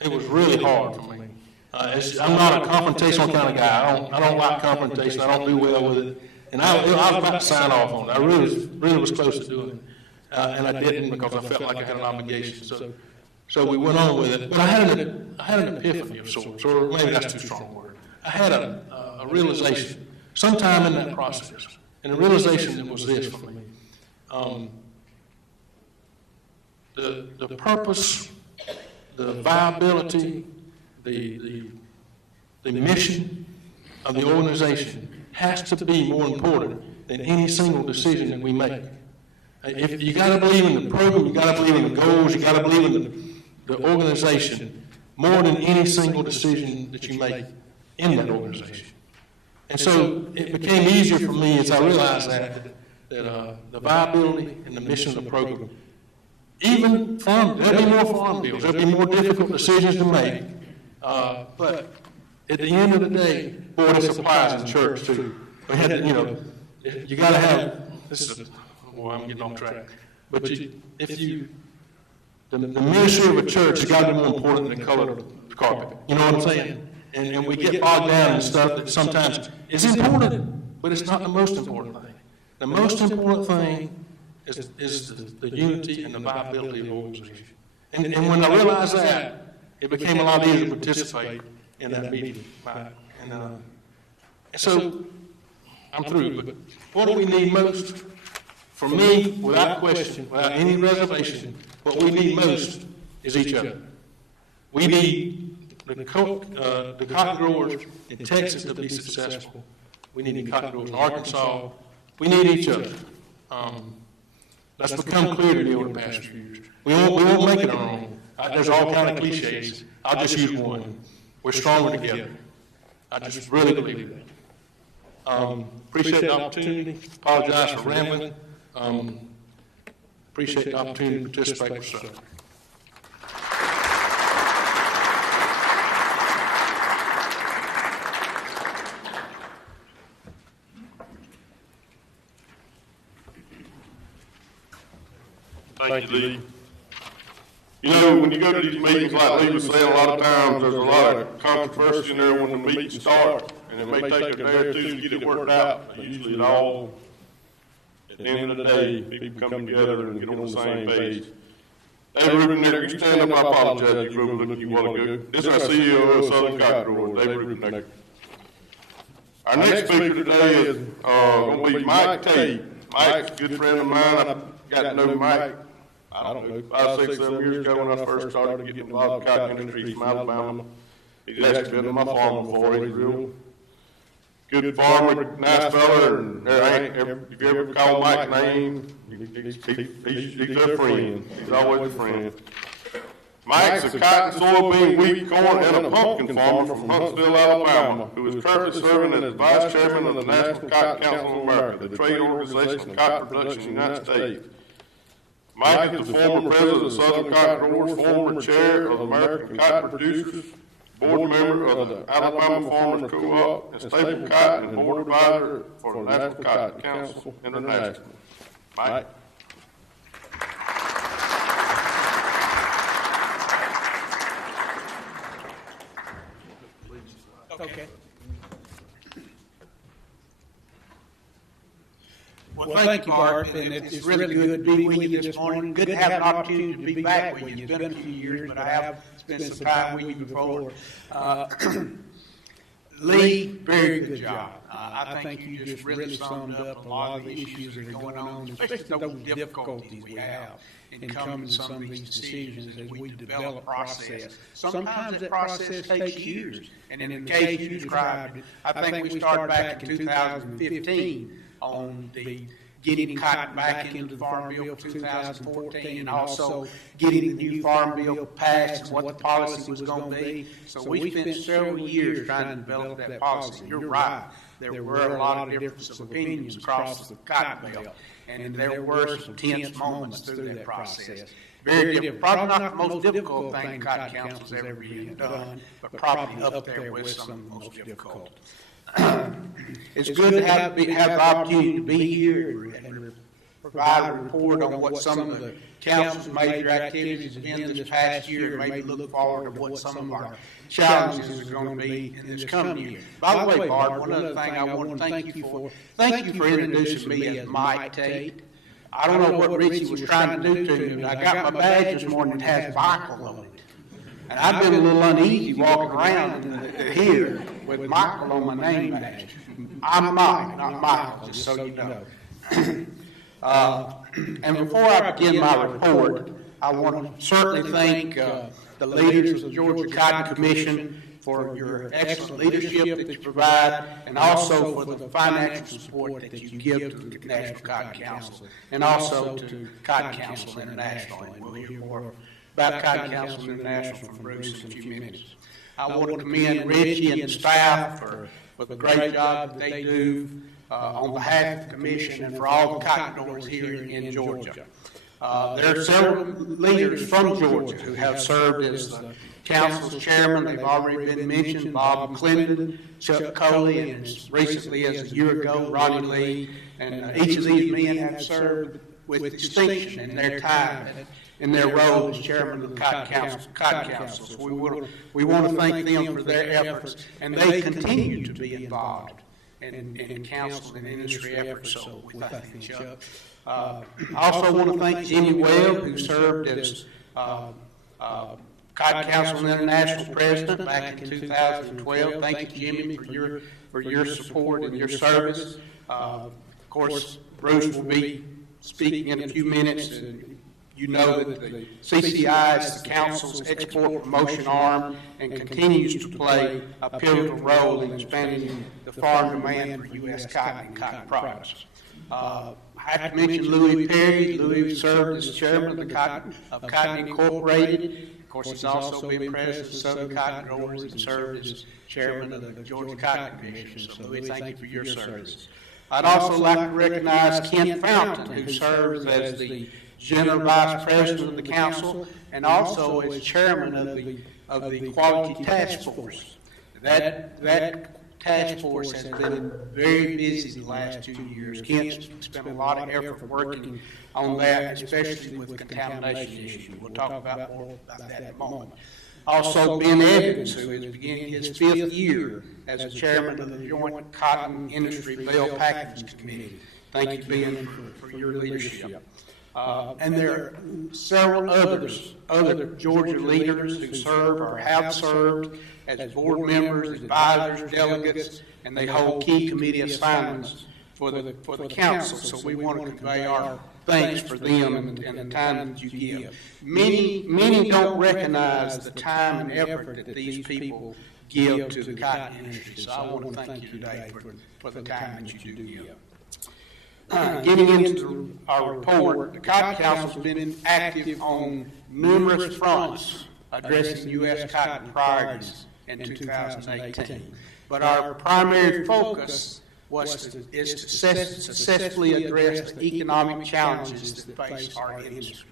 It was really hard for me. I'm not a confrontational kind of guy. I don't like confrontation. I don't do well with it. And I was about to sign off on it. I really was close to doing it. And I didn't because I felt like I had an obligation. So we went on with it. But I had an epiphany of sorts, or maybe that's too strong a word. I had a realization sometime in that process. And the realization that was this for me. The purpose, the viability, the mission of the organization has to be more important than any single decision that we make. If you got to believe in the program, you got to believe in the goals, you got to believe in the organization more than any single decision that you make in that organization. And so it became easier for me as I realized that the viability and the mission of the program. Even there'll be more farm bills, there'll be more difficult decisions to make. But at the end of the day, boy, this applies in church too. We had to, you got to have, I'm getting off track. But the ministry of a church has got to be more important than the color of the carpet. You know what I'm saying? And we get bogged down in stuff that sometimes is important, but it's not the most important thing. The most important thing is the unity and the viability of the organization. And when I realized that, it became a lot easier to participate in that meeting. And so, I'm through, but what do we need most? For me, without question, without any reservation, what we need most is each other. We need the cotton growers in Texas to be successful. We need the cotton growers in Arkansas. We need each other. That's become clear to me over the past few years. We won't make it on our own. There's all kind of cliches. I'll just use one. We're stronger together. I just really believe that. Appreciate the opportunity. Apologize for rambling. Appreciate the opportunity to participate. Thank you, Lee. When you go to these meetings, like Lee was saying, a lot of times there's a lot of controversy in there when the meetings start, and it may take a day or two to get it worked out. But usually it all, at the end of the day, people come together and get on the same page. Dave Rubennecker, you stand up, I apologize, you overlooked you a while ago. This is our CEO of Southern Cotton Growers, Dave Rubennecker. Our next speaker today is going to be Mike Tate. Mike's a good friend of mine. I got to know Mike, I don't know, 5, 6, 7 years ago when I first started getting involved in cotton industry from Alabama. He's actually been on my farm before. He's a real good farmer, nice fella, and if you ever call Mike's name, he's a friend. He's always a friend. Mike's a cotton, soybean, wheat, corn, and a pumpkin farmer from Huntsville, Alabama, who is currently serving as Vice Chairman of the National Cotton Council of America, the trade organization of cotton production in the United States. Mike is the former president of Southern Cotton Growers, former chair of the American Cotton Producers, board member of the Alabama Farmers Co-op, and staple cotton and board advisor for the National Cotton Council International. Mike. Okay. Well, thank you, Bart, and it's really good to be with you this morning. Good to have an opportunity to be back with you. It's been a few years, but I have spent some time with you before. Lee, very good job. I think you just really summed up a lot of the issues that are going on, especially those difficulties we have in coming to some of these decisions as we develop a process. Sometimes that process takes years, and in the case you described, I think we started back in 2015 on the getting cotton back into the Farm Bill for 2014, and also getting the new Farm Bill passed and what the policy was going to be. So we spent several years trying to develop that policy. You're right. There were a lot of differences of opinions across the cotton belt, and there were some tense moments through that process. Very difficult. Probably not the most difficult thing the Cotton Council's ever been done, but probably up there with some of the most difficult. It's good to have the opportunity to be here and provide a report on what some of the council's major activities have been this past year, and maybe look forward to what some of our challenges are going to be in this coming year. By the way, Bart, one other thing I want to thank you for introducing me as Mike Tate. I don't know what Richie was trying to do to me, but I got my badge this morning that has Michael on it. And I've been a little uneasy walking around here with Michael on my name badge. I'm Mike, not Michael, just so you know. And before I begin my report, I want to certainly thank the leaders of the Georgia Cotton Commission for your excellent leadership that you provide, and also for the financial support that you give to the National Cotton Council, and also to Cotton Council International. And we'll hear more about Cotton Council International from Bruce in a few minutes. I want to commend Richie and the staff for the great job that they do on behalf of the Commission and for all the cotton growers here in Georgia. There are several leaders from Georgia who have served as the council's chairman. They've already been mentioned: Bob Clinton, Chuck Coley, and as recently as a year ago, Ronnie Lee. And each of these men have served with distinction in their time, in their role as chairman of the Cotton Council. So we want to thank them for their efforts, and they continue to be involved in council and industry efforts. So we thank them, Chuck. I also want to thank Jimmy Webb, who served as Cotton Council International President back in 2012. Thank you, Jimmy, for your support and your service. Of course, Bruce will be speaking in a few minutes. And you know that the CCI is the council's export promotion arm and continues to play a pivotal role in expanding the foreign demand for U.S. cotton and cotton products. I have to mention Louis Perry. Louis served as chairman of Cotton Incorporated. Of course, he's also been president of Southern Cotton Growers and served as chairman of the Georgia Cotton Commission. So, Louis, thank you for your service. I'd also like to recognize Ken Fountain, who serves as the General Vice President of the Council and also as Chairman of the Quality Task Force. That task force has been very busy the last 2 years. Kent's spent a lot of effort working on that, especially with the contamination issue. We'll talk about more about that in a moment. Also, Ben Evans, who is beginning his 5th year as the chairman of the Joint Cotton Industry Bale Packaging Committee. Thank you, Ben, for your leadership. And there are several other Georgia leaders who serve or have served as board members, advisors, delegates, and they hold key committee assignments for the council. So we want to convey our thanks for them and the time that you give. Many don't recognize the time and effort that these people give to the cotton industry. So I want to thank you today for the time that you do give. Getting into our report, the Cotton Council has been active on numerous fronts addressing U.S. cotton priorities in 2018. But our primary focus is to successfully address the economic challenges that face our industry.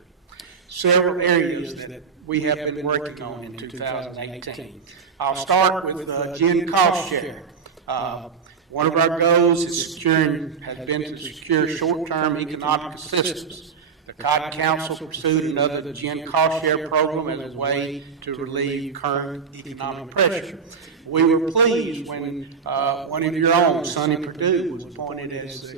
Several areas that we have been working on in 2018. I'll start with gin cost share. One of our goals has been to secure short-term economic assistance. The Cotton Council pursued another gin cost share program as a way to relieve current economic pressure. We were pleased when one of your own, Sonny Perdue, was appointed as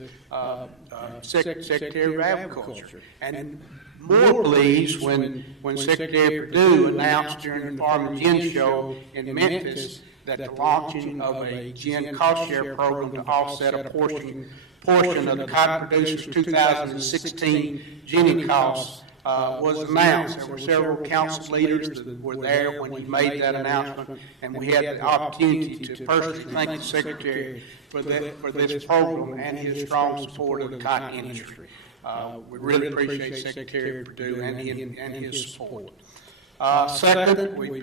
Secretary of Agriculture. And more pleased when Secretary Perdue announced during the Farm and Gin Show in Memphis that the launching of a gin cost share program to offset a portion of the cotton producers' 2016 ginning costs was announced. There were several council leaders that were there when he made that announcement, and we had the opportunity to personally thank the Secretary for this program and his strong support of the cotton industry. We really appreciate Secretary Perdue and his support. Second, we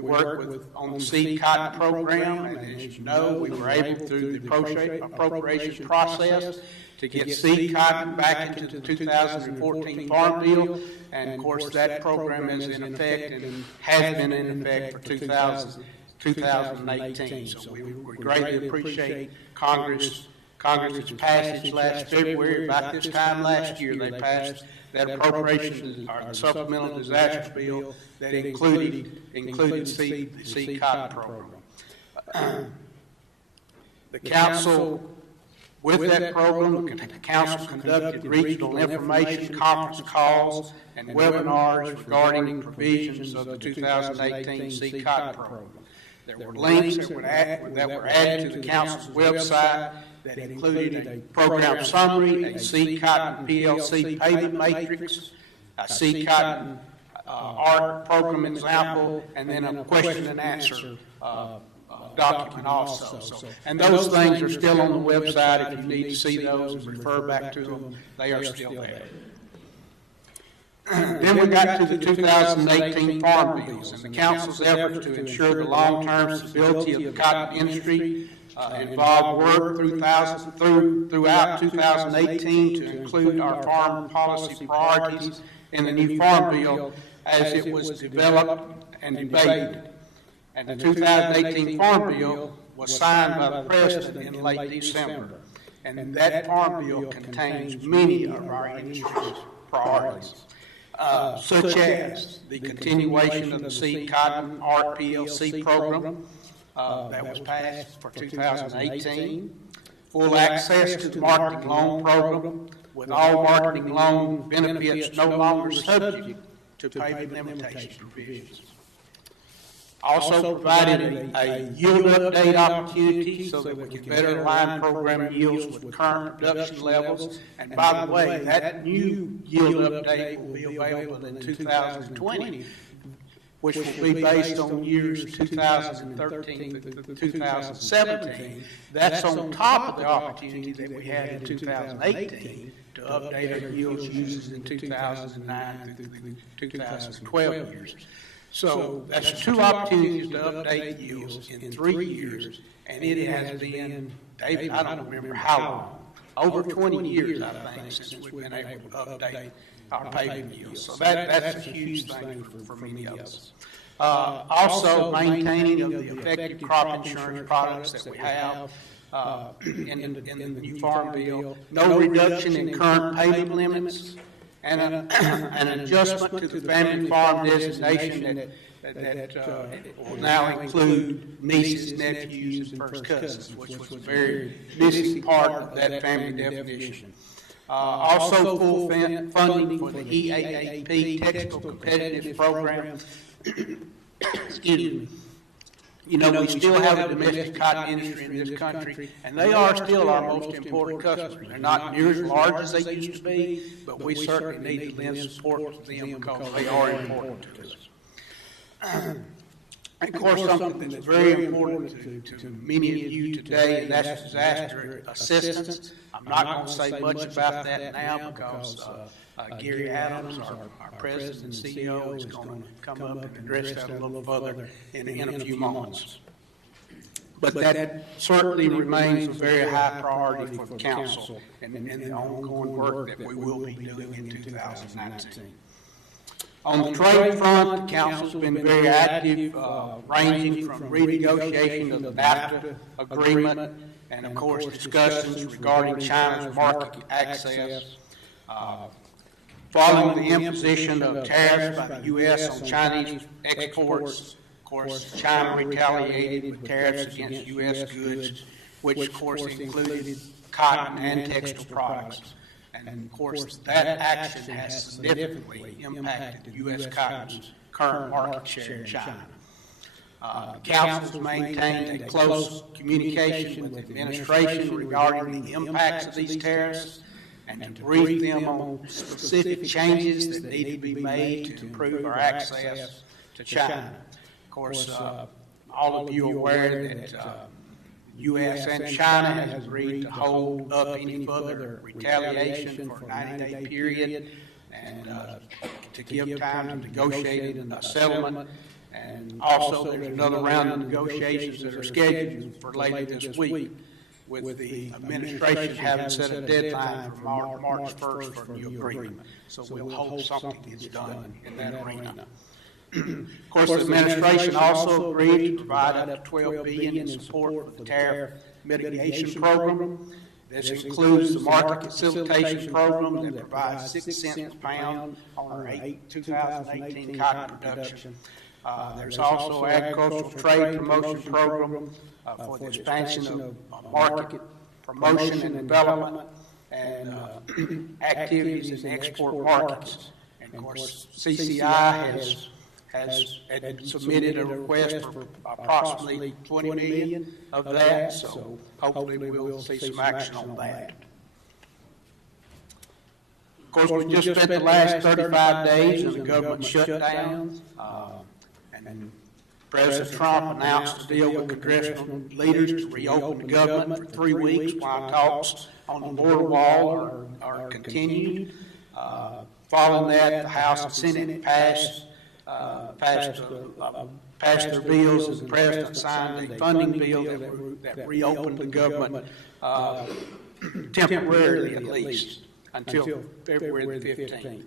work on the seed cotton program, and as you know, we were able through the appropriation process to get seed cotton back into the 2014 Farm Bill, and of course that program is in effect and has been in effect for 2018. So we greatly appreciate Congress's passage last February. About this time last year, they passed that appropriations or supplemental disaster bill that included the seed cotton program. The council, with that program, the council conducted regional information conference calls and webinars regarding provisions of the 2018 seed cotton program. There were links that were added to the council's website that included a program summary, a seed cotton PLC payment matrix, a seed cotton ART program example, and then a question and answer document also. And those things are still on the website. If you need to see those and refer back to them, they are still there. Then we got to the 2018 Farm Bills and the Council's efforts to ensure the long-term stability of the cotton industry involved work throughout 2018 to include our farm policy priorities in the new Farm Bill as it was developed and debated. And the 2018 Farm Bill was signed by the President in late December. And that Farm Bill contains many of our industry's priorities, such as the continuation of the seed cotton ART PLC program that was passed for 2018, full access to the marketing loan program, with all marketing loan benefits no longer subject to payment limitation provisions. Also provided a yield update opportunity so that we can better align program yields with current production levels. And by the way, that new yield update will be available in 2020, which will be based on years 2013 to 2017. That's on top of the opportunity that we had in 2018 to update our yields used in 2009 through 2012 years. So that's two opportunities to update yields in 3 years, and it has been, David, I don't remember how long, over 20 years, I think, since we've been able to update our payment yields. So that's a huge thing for many of us. Also, maintaining of the effective crop insurance products that we have in the new Farm Bill, no reduction in current payment limits, and an adjustment to the family farm designation that will now include nieces, nephews, and first cousins, which was a very missing part of that family definition. Also full funding for the EAAP Technical Competitive Program. Excuse me. You know, we still have a domestic cotton industry in this country, and they are still our most important customers. They're not near as large as they used to be, but we certainly need to lend support to them because they are important to us. And of course, something that's very important to many of you today, and that's disaster assistance. I'm not going to say much about that now because Gary Adams, our president and CEO, is going to come up and address that a little further in a few moments. But that certainly remains a very high priority for the council and the ongoing work that we will be doing in 2019. On the trade front, the council's been very active, ranging from renegotiation of the NAFTA agreement and, of course, discussions regarding China's market access. Following the imposition of tariffs by the U.S. on Chinese exports, of course, China retaliated with tariffs against U.S. goods, which, of course, included cotton and textile products. And, of course, that action has significantly impacted U.S. cotton's current market share in China. The council has maintained a close communication with the administration regarding the impacts of these tariffs and to brief them on specific changes that need to be made to improve our access to China. Of course, all of you are aware that U.S. and China has agreed to hold up any further retaliation for a 90-day period and to give time to negotiate a settlement. And also, there's another round of negotiations that are scheduled for later this week, with the administration having set a deadline for March 1st for a new agreement. So we'll hope something gets done in that arena. Of course, the administration also agreed to provide up to $12 billion in support for the tariff mitigation program. This includes the market facilitation program that provides 6 cents a pound on our 2018 cotton production. There's also agricultural trade promotion program for the expansion of market promotion and development and activities in the export markets. And of course, CCI has submitted a request for approximately $20 million of that, so hopefully we'll see some action on that. Of course, we just spent the last 35 days in the government shutdown, and President Trump announced a deal with congressional leaders to reopen the government for 3 weeks while talks on the border wall are continued. Following that, the House and Senate passed their bills, and the President signed a funding bill that reopened the government temporarily, at least, until February the 15th.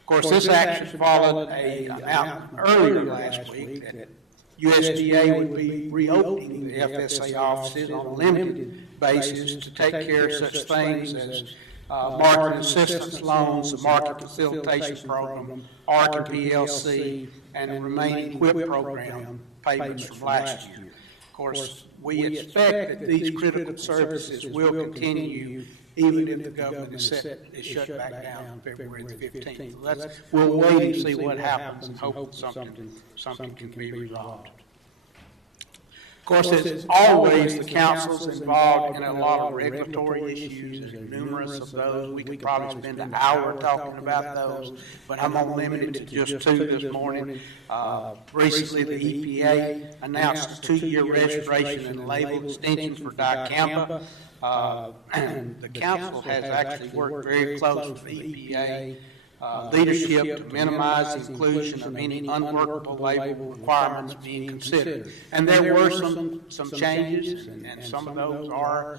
Of course, this action followed an announcement earlier last week that USDA would be reopening the FSA offices on a limited basis to take care of such things as market assistance loans, the market facilitation program, ARC and PLC, and the remaining WHIP program payments from last year. Of course, we expect that these critical services will continue even if the government is shut back down February the 15th. We'll wait and see what happens and hope something can be resolved. Of course, as always, the council's involved in a lot of regulatory issues, and numerous of those. We could probably spend an hour talking about those, but I'm only limited to just 2 this morning. Recently, the EPA announced a 2-year restoration and label extensions for dicamba. The council has actually worked very close with the EPA leadership to minimize the inclusion of any unworkable label requirements being considered. And there were some changes, and some of those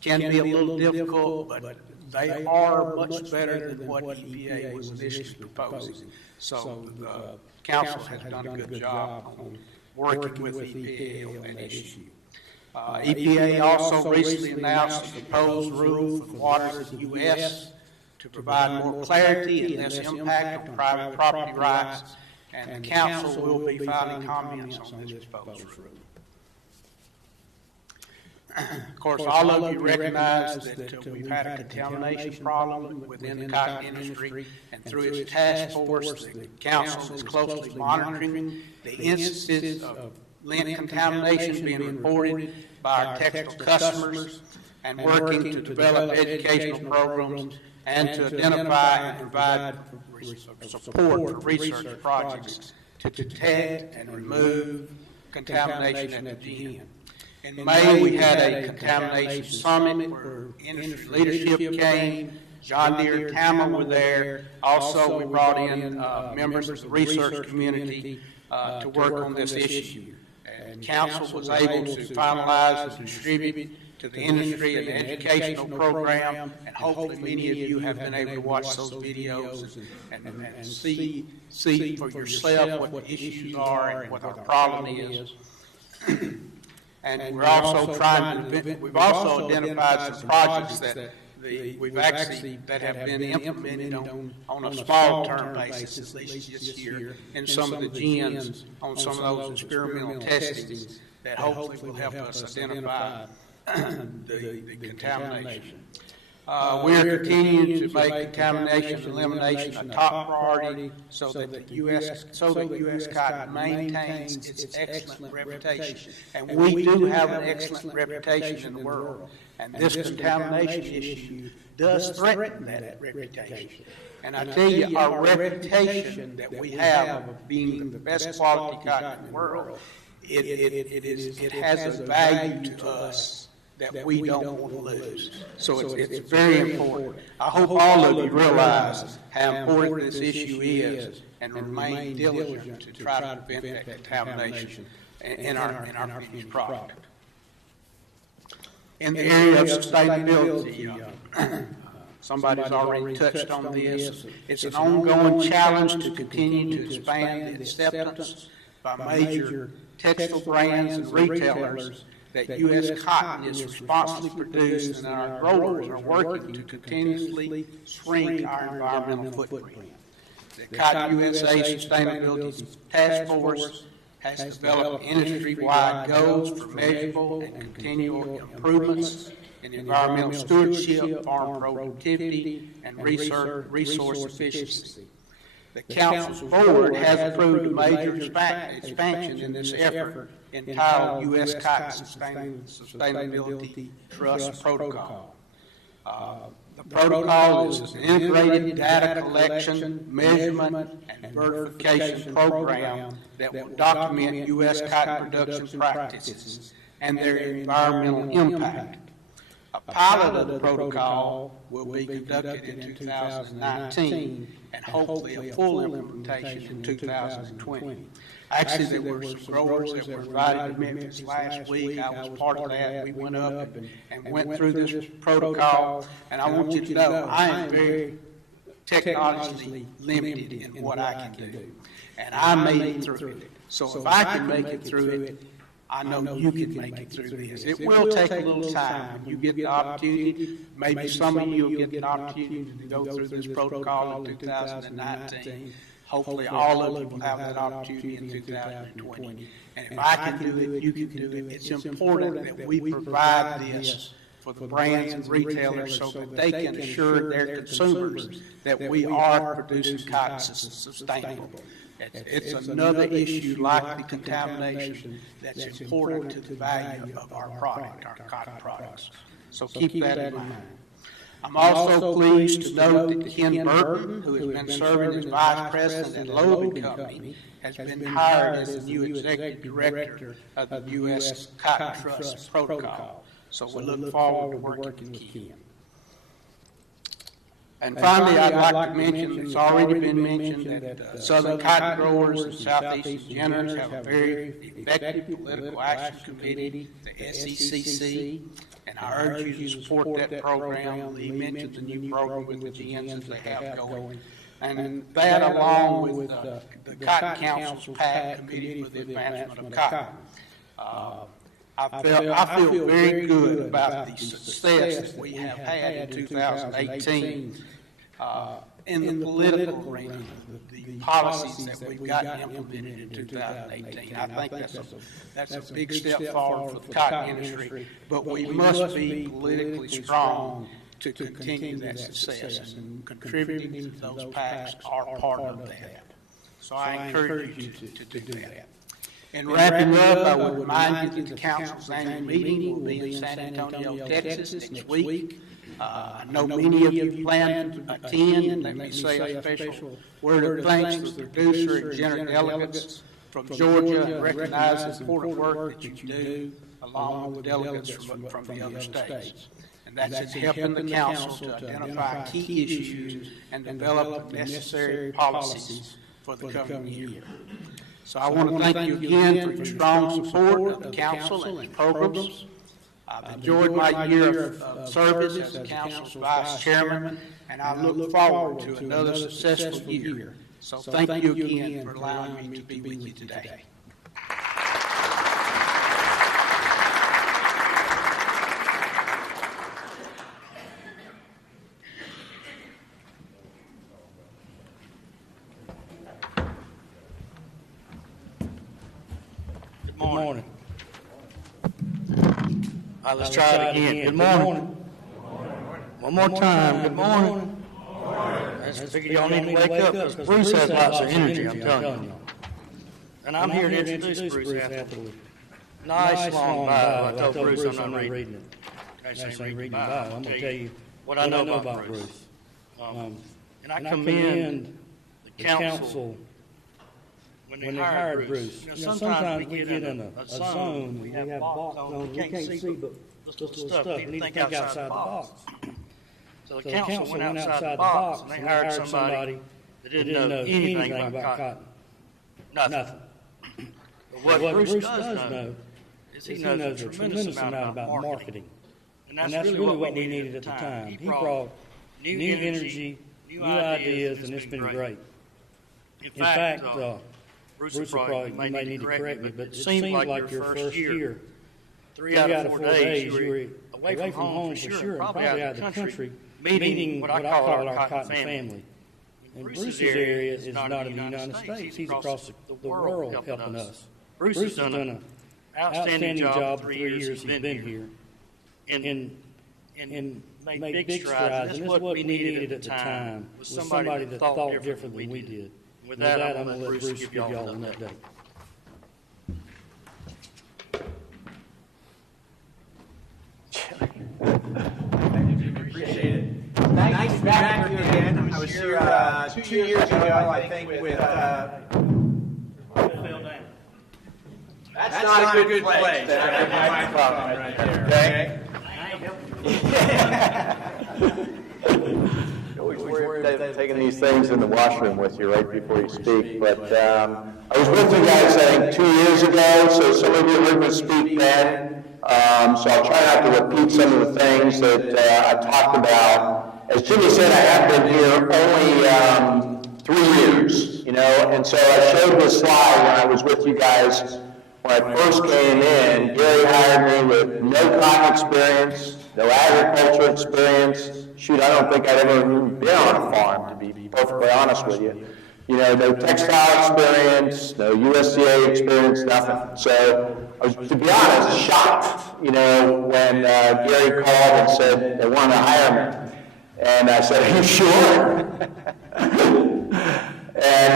can be a little difficult, but they are much better than what EPA was initially proposing. So the council has done a good job on working with EPA on that issue. EPA also recently announced a proposed rule for the waters of the U.S. to provide more clarity and less impact on private property rights, and the council will be filing comments on this proposed rule. Of course, all of you recognize that we've had a contamination problem within the cotton industry, and through its task force, the council is closely monitoring the instances of lint contamination being reported by our textile customers, and working to develop educational programs and to identify and provide support for research projects to detect and remove contamination at the gym. In May, we had a contamination summit where industry leadership came. John Deere and Tama were there. Also, we brought in members of the research community to work on this issue. And council was able to finalize and distribute to the industry and the educational program, and hopefully many of you have been able to watch those videos and see for yourself what the issues are and what our problem is. And we're also we've also identified some projects that that have been implemented on a small term basis, at least this year, in some of the gyms, on some of those experimental testings that hopefully will help us identify the contamination. We're continuing to make contamination and elimination a top priority so that U.S. cotton maintains its excellent reputation. And we do have an excellent reputation in the world. And this contamination issue does threaten that reputation. And I tell you, our reputation that we have of being the best quality cotton in the world, it has a value to us that we don't want to lose. So it's very important. I hope all of you realize how important this issue is and remain diligent to try to prevent that contamination in our finished product. In the area of sustainability, somebody's already touched on this. It's an ongoing challenge to continue to expand the acceptance by major textile brands and retailers that U.S. cotton is responsibly produced, and our growers are working to continuously shrink our environmental footprint. The Cotton USA Sustainability Task Force has developed industry-wide goals for measurable and continual improvements in environmental stewardship, farm productivity, and resource efficiency. The Council's board has approved a major expansion in this effort entitled U.S. Cotton Sustainability Trust Protocol. The protocol is an integrated data collection, measurement, and verification program that will document U.S. cotton production practices and their environmental impact. A pilot of the protocol will be conducted in 2019 and hopefully a full implementation in 2020. Actually, there were some growers that were invited to Memphis last week. I was part of that. We went up and went through this protocol, and I want you to know I am very technologically limited in what I can do, and I made it through it. So if I can make it through it, I know you can make it through this. It will take a little time. When you get the opportunity, maybe some of you will get the opportunity to go through this protocol in 2019. Hopefully all of you will have that opportunity in 2020. And if I can do it, you can do it. It's important that we provide this for the brands and retailers so that they can assure their consumers that we are producing cotton sustainable. It's another issue like the contamination that's important to the value of our product, our cotton products. So keep that in mind. I'm also pleased to note that Ken Burton, who has been serving as Vice President at Loeb & Company, has been hired as the new Executive Director of the U.S. Cotton Trust Protocol. So we look forward to working with Ken. And finally, I'd like to mention, it's already been mentioned that Southern cotton growers and Southeastern generous have a very effective political action committee, the SECC, and I urge you to support that program. Lee mentioned the new program with the GNs they have going. And that, along with the Cotton Council's PAC, Committee for the Advancement of Cotton. I feel very good about the success that we have had in 2018 in the political arena, the policies that we've gotten implemented in 2018. I think that's a big step forward for the cotton industry, but we must be politically strong to continue that success, and contributing to those packs are part of that. So I encourage you to do that. And wrapping up, I would remind you that the council's annual meeting will be in San Antonio, Texas next week. I know many of you plan to attend. Let me say a special word of thanks to the producer and general delegates from Georgia, and recognize the important work that you do, along with delegates from the other states. And that's in helping the council to identify key issues and develop the necessary policies for the coming year. So I want to thank you again for your strong support of the council and its programs. I've enjoyed my year of service as the council's vice chairman, and I look forward to another successful year. So thank you again for allowing me to be with you today. Good morning. All right, let's try it again. Good morning. One more time. Good morning. I figure y'all need to wake up because Bruce has lots of energy, I'm telling you. And I'm here to introduce Bruce Atherley. Nice long bio. I told Bruce I'm not reading it. I ain't reading the bio. I'm going to tell you what I know about Bruce. And I commend the council when they hired Bruce. You know, sometimes we get in a zone, we have box zones, we can't see but just little stuff. We need to think outside the box. So the council went outside the box and they hired somebody that didn't know anything about cotton. Nothing. But what Bruce does know is he knows a tremendous amount about marketing. And that's really what we needed at the time. He brought new energy, new ideas, and it's been great. In fact, Bruce probably may need to correct me, but it seems like your first year, 3 out of 4 days, you were away from home for sure, probably out of the country, meeting what I call our cotton family. And Bruce's area is not in the United States. He's across the world helping us. Bruce has done an outstanding job the 3 years he's been here and made big strides. And this is what we needed at the time, was somebody that thought different than we did. With that, I'm going to let Bruce give y'all an update. Appreciate it. Nice to be back here again. I was here 2 years ago, I think, with... That's not a good place. That's my microphone right there, okay? Always worry about taking these things in the washroom with you right before you speak, but I was with you guys, I think, 2 years ago, so some of you heard me speak then, so I'll try not to repeat some of the things that I talked about. As Jimmy said, I have been here only 3 years, you know, and so I showed this slide when I was with you guys when I first came in. Gary hired me with no cotton experience, no agriculture experience. Shoot, I don't think I'd ever even been on a farm, to be perfectly honest with you. You know, no textile experience, no USDA experience, nothing. So I was, to be honest, shocked, you know, when Gary called and said they wanted to hire me. And I said, are you sure? And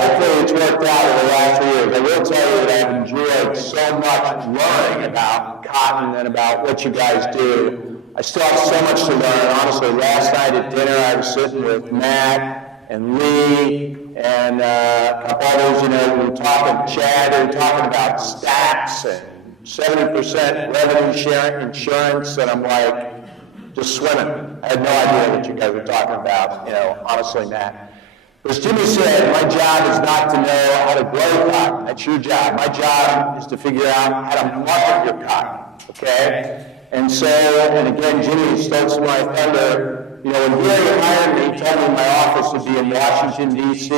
hopefully it's worked out over the last 3 years. I will tell you that I've enjoyed so much learning about cotton and about what you guys do. I still have so much to learn. Honestly, last night at dinner I was sitting with Matt and Lee and a couple others, you know, we were talking, Chad, we were talking about stacks and 70% revenue sharing insurance, and I'm like, just swimming. I had no idea what you guys were talking about, you know, honestly, Matt. As Jimmy said, my job is not to know how to grow cotton. That's your job. My job is to figure out how to market your cotton, okay? And so, and again, Jimmy stole my thunder. You know, when Gary hired me, he told me my office would be in Washington, D.C.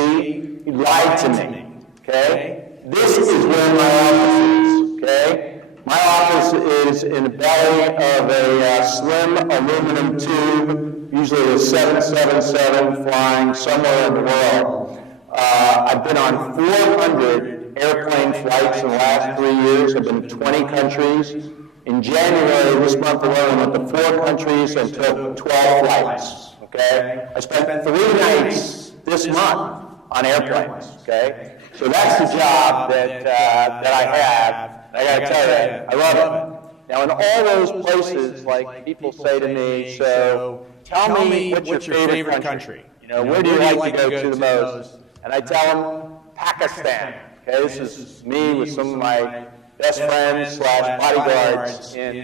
He lied to me, okay? This is where my office is, okay? My office is in the belly of a slim aluminum tube, usually a 777 flying somewhere in the world. I've been on 400 airplane flights in the last 3 years. I've been to 20 countries. In January, this month alone, I went to 4 countries and took 12 flights, okay? I spent 3 nights this month on airplanes, okay? So that's the job that I have. I gotta tell you, I love it. Now, in all those places, like people say to me, so tell me what's your favorite country? You know, where do you like to go to the most? And I tell them, Pakistan. Okay, this is me with some of my best friends / bodyguards in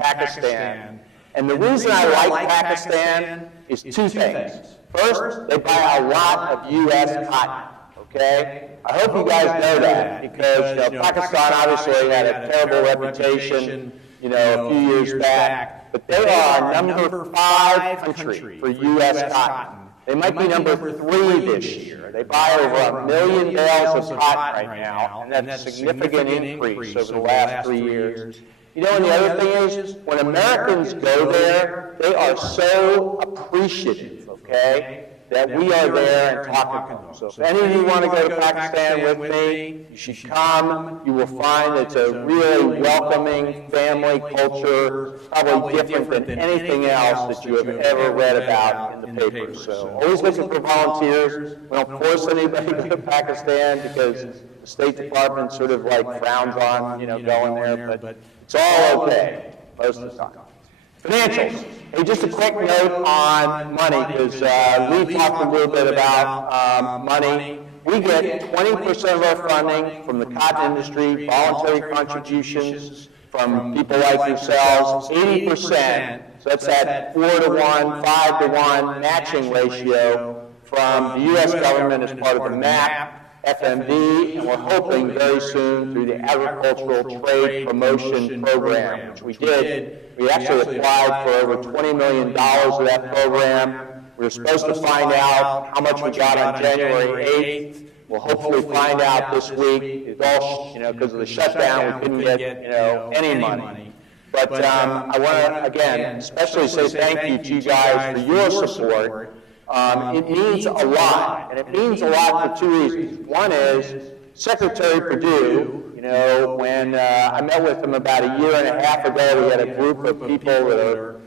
Pakistan. And the reason I like Pakistan is 2 things. First, they buy a lot of U.S. cotton. Okay? I hope you guys know that, because Pakistan obviously had a terrible reputation, a few years back, but they are number 5 country for U.S. cotton. They might be number 3 this year. They buy over 1 million bales of cotton right now, and that's a significant increase over the last 3 years. And the other thing is, when Americans go there, they are so appreciative, okay, that we are there and talking to them. So if any of you want to go to Pakistan with me, you should come. You will find it's a really welcoming family culture, probably different than anything else that you have ever read about in the papers. So always looking for volunteers. We don't force anybody to go to Pakistan because the State Department sort of like frowns on, going there, but it's all okay most of the time. Financials. Hey, just a quick note on money, because we talked a little bit about money. We get 20% of our funding from the cotton industry, voluntary contributions from people like yourselves, 80%, so that's that 4-to-1, 5-to-1 matching ratio from the U.S. government as part of the MAP, FMD, and we're hoping very soon through the Agricultural Trade Promotion Program, which we did. We actually applied for over $20 million of that program. We were supposed to find out how much we got on January 8th. We'll hopefully find out this week. It's all, because of the shutdown, we couldn't get, any money. But I want to, again, especially say thank you to you guys for your support. It means a lot, and it means a lot for 2 reasons. One is Secretary Perdue, when I met with him about a year and a half ago, we had a group of people that are,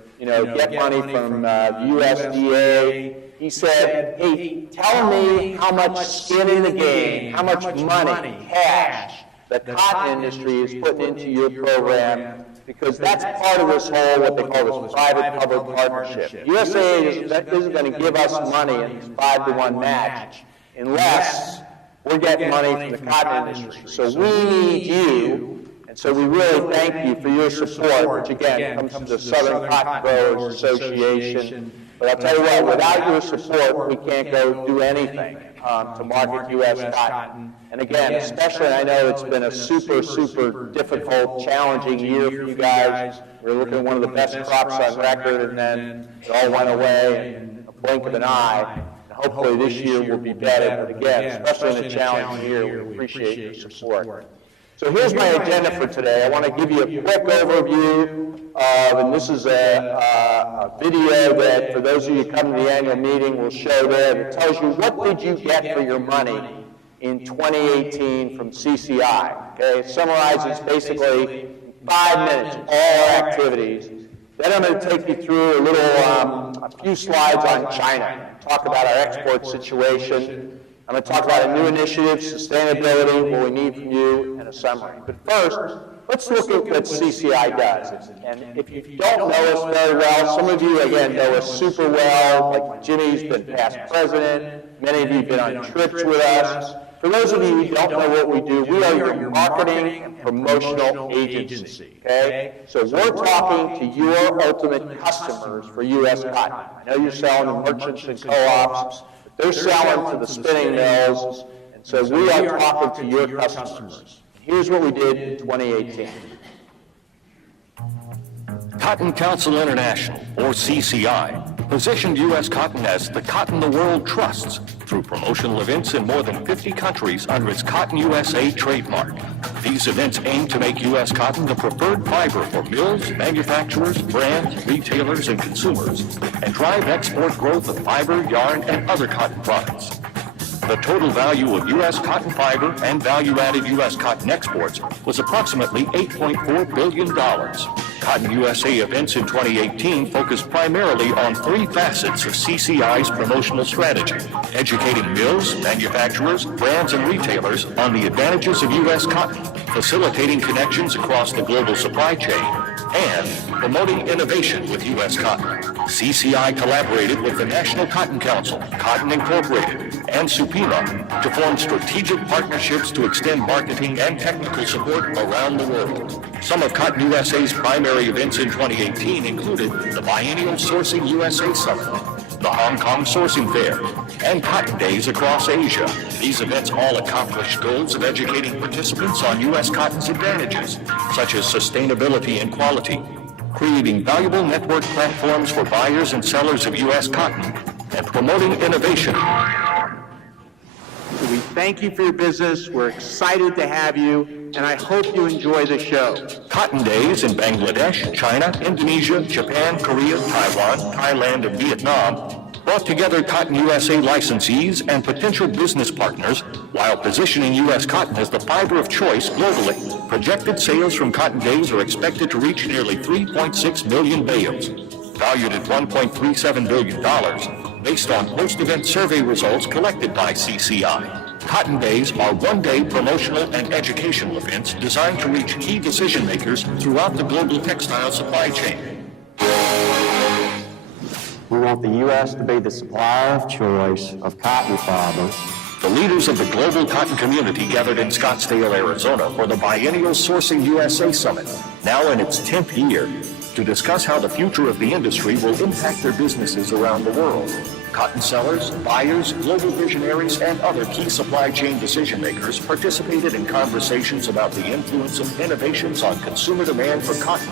get money from the USDA. He said, hey, tell me how much skin in the game, how much money, cash, the cotton industry is putting into your program, because that's part of this whole, what they call this private-public partnership. USAID isn't going to give us money in this 5-to-1 match unless we're getting money from the cotton industry. So we need you, and so we really thank you for your support, which again comes from the Southern Cotton Growers Association. But I'll tell you what, without your support, we can't go do anything to market U.S. cotton. And again, especially, I know it's been a super, super difficult, challenging year for you guys. We're looking at one of the best crops on record, and then it all went away in a blink of an eye. And hopefully this year will be better, but again, especially in a challenging year, we appreciate your support. So here's my agenda for today. I want to give you a quick overview of, and this is a video that, for those of you who come to the annual meeting, will show there, that tells you what did you get for your money in 2018 from CCI. Okay, it summarizes basically in 5 minutes all our activities. Then I'm going to take you through a few slides on China, talk about our export situation. I'm going to talk about a new initiative, sustainability, what we need from you, and a summary. But first, let's look at what CCI does. And if you don't know us very well, some of you, again, know us super well, like Jimmy's been past president, many of you have been on trips with us. For those of you who don't know what we do, we are your marketing and promotional agency, okay? So we're talking to your ultimate customers for U.S. cotton. I know you're selling to merchants and co-ops, but they're selling to the spinning mills, and so we are talking to your customers. Here's what we did in 2018. Cotton Council International, or CCI, positioned U.S. cotton as the cotton the world trusts through promotional events in more than 50 countries under its Cotton USA trademark. These events aim to make U.S. cotton the preferred fiber for mills, manufacturers, brands, retailers, and consumers, and drive export growth of fiber, yarn, and other cotton products. The total value of U.S. cotton fiber and value-added U.S. cotton exports was approximately $8.4 billion. Cotton USA events in 2018 focused primarily on three facets of CCI's promotional strategy: educating mills, manufacturers, brands, and retailers on the advantages of U.S. cotton, facilitating connections across the global supply chain, and promoting innovation with U.S. cotton. CCI collaborated with the National Cotton Council, Cotton Incorporated, and Supima to form strategic partnerships to extend marketing and technical support around the world. Some of Cotton USA's primary events in 2018 included the Biennial Sourcing USA Summit, the Hong Kong Sourcing Fair, and Cotton Days across Asia. These events all accomplished goals of educating participants on U.S. cotton's advantages, such as sustainability and quality, creating valuable network platforms for buyers and sellers of U.S. cotton, and promoting innovation. We thank you for your business. We're excited to have you, and I hope you enjoy the show. Cotton Days in Bangladesh, China, Indonesia, Japan, Korea, Taiwan, Thailand, and Vietnam brought together Cotton USA licensees and potential business partners while positioning U.S. cotton as the fiber of choice globally. Projected sales from Cotton Days are expected to reach nearly 3.6 million bales, valued at $1.37 billion, based on post-event survey results collected by CCI. Cotton Days are one-day promotional and educational events designed to reach key decision-makers throughout the global textile supply chain. We want the U.S. to be the supplier of choice of cotton fiber. The leaders of the global cotton community gathered in Scottsdale, Arizona for the Biennial Sourcing USA Summit, now in its 10th year, to discuss how the future of the industry will impact their businesses around the world. Cotton sellers, buyers, global visionaries, and other key supply chain decision makers participated in conversations about the influence of innovations on consumer demand for cotton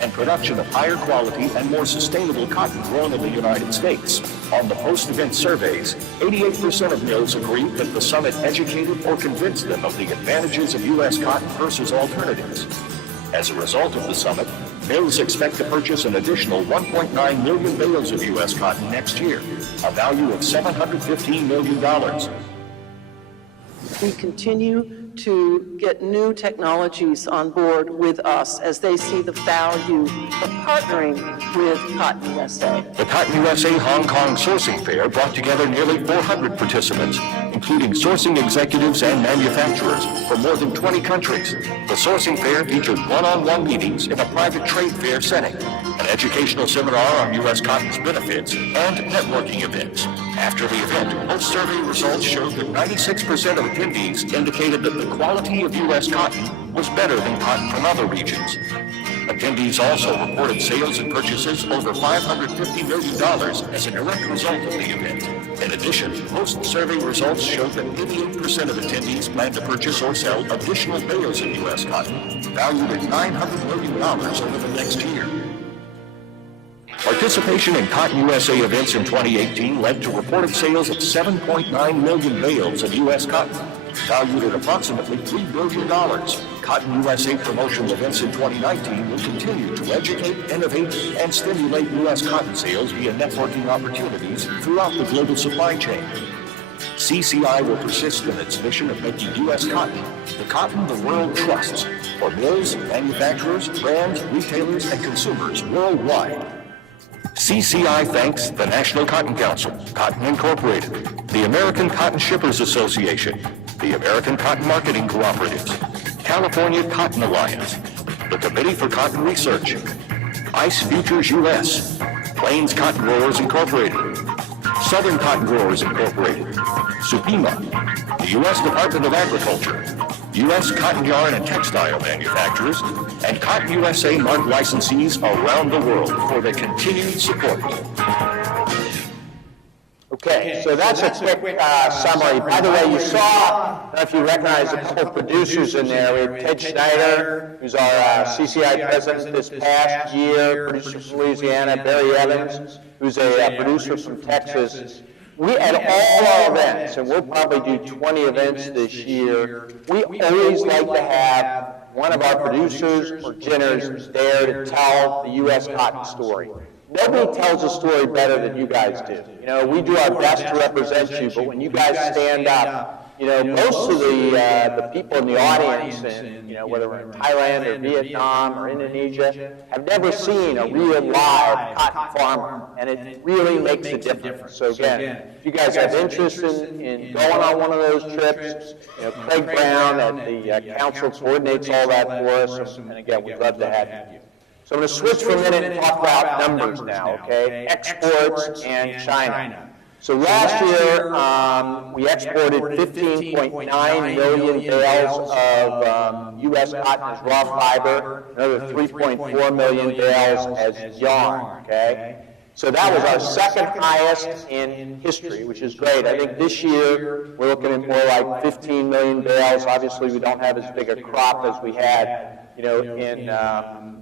and production of higher quality and more sustainable cotton grown in the United States. On the post-event surveys, 88% of mills agreed that the summit educated or convinced them of the advantages of U.S. cotton versus alternatives. As a result of the summit, mills expect to purchase an additional 1.9 million bales of U.S. cotton next year, a value of $715 million. We continue to get new technologies on board with us as they see the value of partnering with Cotton USA. The Cotton USA Hong Kong Sourcing Fair brought together nearly 400 participants, including sourcing executives and manufacturers from more than 20 countries. The sourcing fair featured one-on-one meetings in a private trade fair setting, an educational seminar on U.S. cotton's benefits, and networking events. After the event, post-survey results showed that 96% of attendees indicated that the quality of U.S. cotton was better than cotton from other regions. Attendees also reported sales and purchases over $550 million as a direct result of the event. In addition, post-survey results showed that 88% of attendees plan to purchase or sell additional bales of U.S. cotton, valued at $900 million over the next year. Participation in Cotton USA events in 2018 led to reported sales of 7.9 million bales of U.S. cotton, valued at approximately $3 billion. Cotton USA promotional events in 2019 will continue to educate, innovate, and stimulate U.S. cotton sales via networking opportunities throughout the global supply chain. CCI will persist in its mission of making U.S. cotton the cotton the world trusts for mills, manufacturers, brands, retailers, and consumers worldwide. CCI thanks the National Cotton Council, Cotton Incorporated, the American Cotton Shippers Association, the American Cotton Marketing Cooperatives, California Cotton Alliance, the Committee for Cotton Research, ICE Futures U.S., Plains Cotton Growers Incorporated, Southern Cotton Growers Incorporated, Supima, the U.S. Department of Agriculture, U.S. cotton yarn and textile manufacturers, and Cotton USA mark licensees around the world for their continued support. Okay, so that's a quick summary. By the way, you saw, I don't know if you recognize a couple of producers in there. We have Ted Schneider, who's our CCI president this past year, producer from Louisiana, Barry Evans, who's a producer from Texas. We, at all our events, and we'll probably do 20 events this year, we always like to have one of our producers or ginners there to tell the U.S. cotton story. Nobody tells a story better than you guys do. You know, we do our best to represent you, but when you guys stand up, you know, most of the people in the audience, and, you know, whether we're in Thailand or Vietnam or Indonesia, have never seen a real live cotton farmer, and it really makes a difference. So again, if you guys have interest in going on one of those trips, you know, Craig Brown at the council coordinates all that for us, and again, we'd love to have you. So I'm going to switch for a minute and talk about numbers now, okay? Exports and China. So last year, we exported 15.9 million bales of U.S. cotton as raw fiber, another 3.4 million bales as yarn, okay? So that was our second highest in history, which is great. I think this year, we're looking at more like 15 million bales. Obviously, we don't have as big a crop as we had, you know, in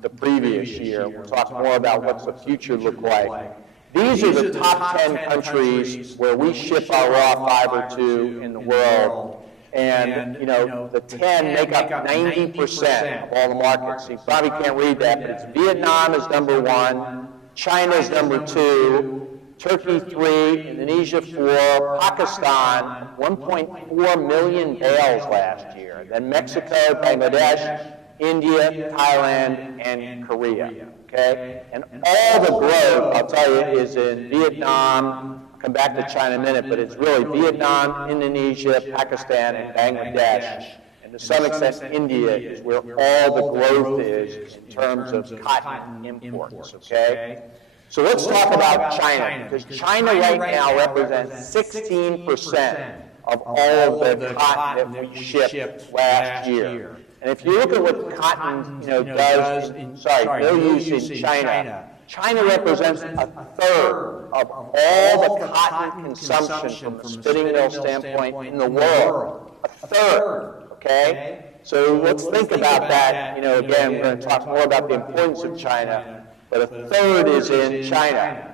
the previous year. We'll talk more about what's the future look like. These are the top 10 countries where we ship our raw fiber to in the world. And, you know, the 10 make up 90% of all the markets. You probably can't read that, but it's Vietnam is number 1, China is number 2, Turkey 3, Indonesia 4, Pakistan 1.4 million bales last year. Then Mexico, Bangladesh, India, Thailand, and Korea. Okay? And all the growth, I'll tell you, is in Vietnam. I'll come back to China in a minute, but it's really Vietnam, Indonesia, Pakistan, and Bangladesh. And to some extent, India is where all the growth is in terms of cotton imports. Okay? So let's talk about China, because China right now represents 16% of all of the cotton that we shipped last year. And if you look at what cotton, you know, does, no use in China, China represents a third of all the cotton consumption from a spinning mill standpoint in the world. A third, okay? So let's think about that. You know, again, we're going to talk more about the importance of China, but a third is in China.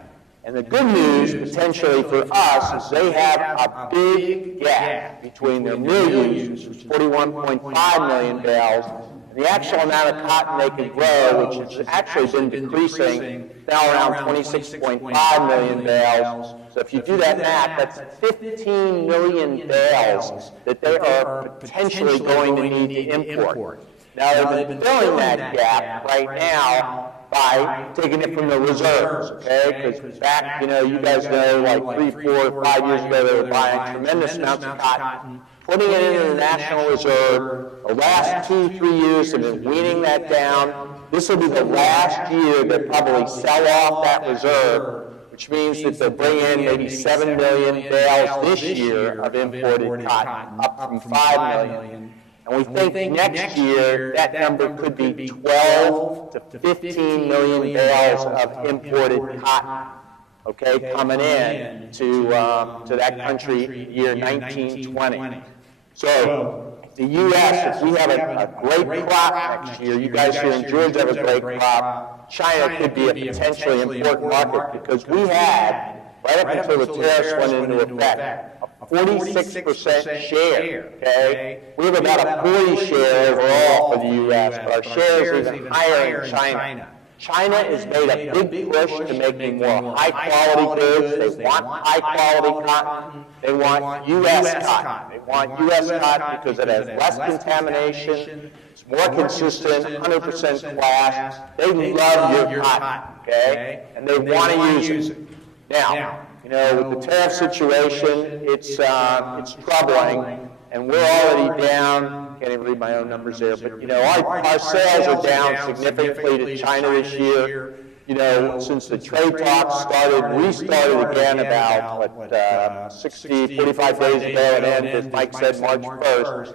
And the good news, potentially for us, is they have a big gap between their mill use, which is 41.5 million bales, and the actual amount of cotton they can grow, which has actually been decreasing, now around 26.5 million bales. So if you do that math, that's 15 million bales that they are potentially going to need to import. Now, they've been filling that gap right now by taking it from the reserves, okay? Because back, you know, you guys know, like 3, 4, 5 years ago, they were buying tremendous amounts of cotton, putting it into the National Reserve. The last 2, 3 years have been weaning that down. This will be the last year they probably sell off that reserve, which means that they'll bring in maybe 7 million bales this year of imported cotton, up from 5 million. And we think next year that number could be 12 to 15 million bales of imported cotton, okay, coming in to that country year 1920. So the U.S., if we have a great crop next year, you guys here in Georgia have a great crop, China could be a potentially important market because we had, right up until the tariffs went into effect, 46% share, okay? We have about a 40 share overall for the U.S., but our share is even higher in China. China has made a big push to making more high-quality goods. They want high-quality cotton. They want U.S. cotton. They want U.S. cotton because it has less contamination. It's more consistent, 100% class. They love your cotton, okay? And they want to use it. Now, you know, with the tariff situation, it's troubling, and we're already down. Can't even read my own numbers there, but you know, our sales are down significantly to China this year. You know, since the trade talks restarted again about 45 days ago, and ended, as Mike said, March 1st.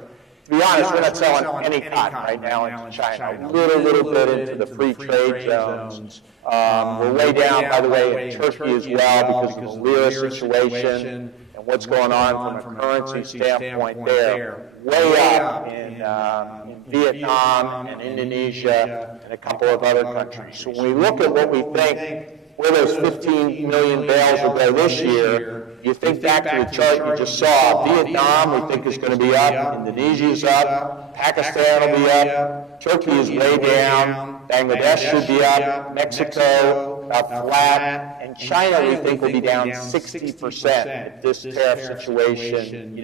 To be honest, we're not selling any cotton right now into China. A little bit into the free trade zones. We're way down, by the way, in Turkey as well because of the lira situation and what's going on from a currency standpoint there. Way up in Vietnam and Indonesia and a couple of other countries. So when we look at what we think, where those 15 million bales will go this year, you think back to the chart you just saw. Vietnam, we think, is going to be up. Indonesia's up. Pakistan will be up. Turkey is way down. Bangladesh should be up. Mexico, about flat. And China, we think, will be down 60% if this tariff situation,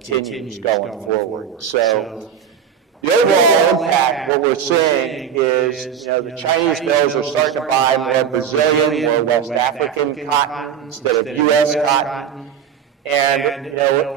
continues going forward. So the overall impact, what we're seeing is, the Chinese mills are starting to buy more Brazilian, more West African cotton instead of U.S. cotton. And,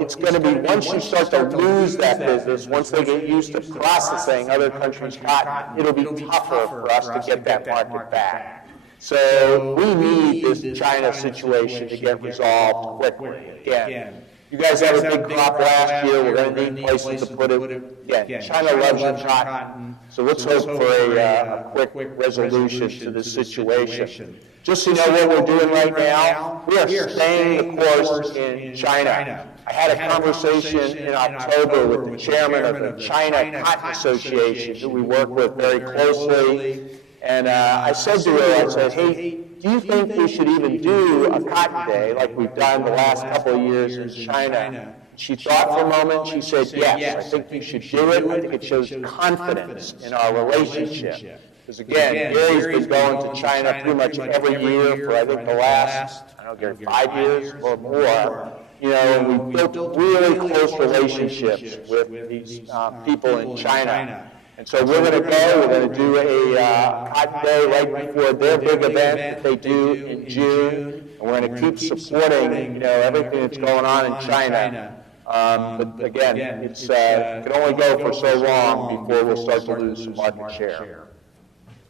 it's going to be, once you start to lose that business, once they get used to processing other countries' cotton, it'll be tougher for us to get that market back. So we need this China situation to get resolved quickly. Again, you guys had a big crop last year. We're going to need places to put it. Again, China loves your cotton, so let's hope for a quick resolution to this situation. Just so you know what we're doing right now, we are staying the course in China. I had a conversation in October with the chairman of the China Cotton Association, who we work with very closely. And I said to her, hey, do you think we should even do a cotton day like we've done the last couple of years in China? She thought for a moment. She said, yes, I think we should do it. I think it shows confidence in our relationship. Because again, Gary's been going to China pretty much every year for I think the last, 5 years or more. And we built really close relationships with these people in China. And so we're going to go, we're going to do a cotton day right before their big event that they do in June. And we're going to keep supporting, everything that's going on in China. But again, it can only go for so long before we'll start to lose some market share.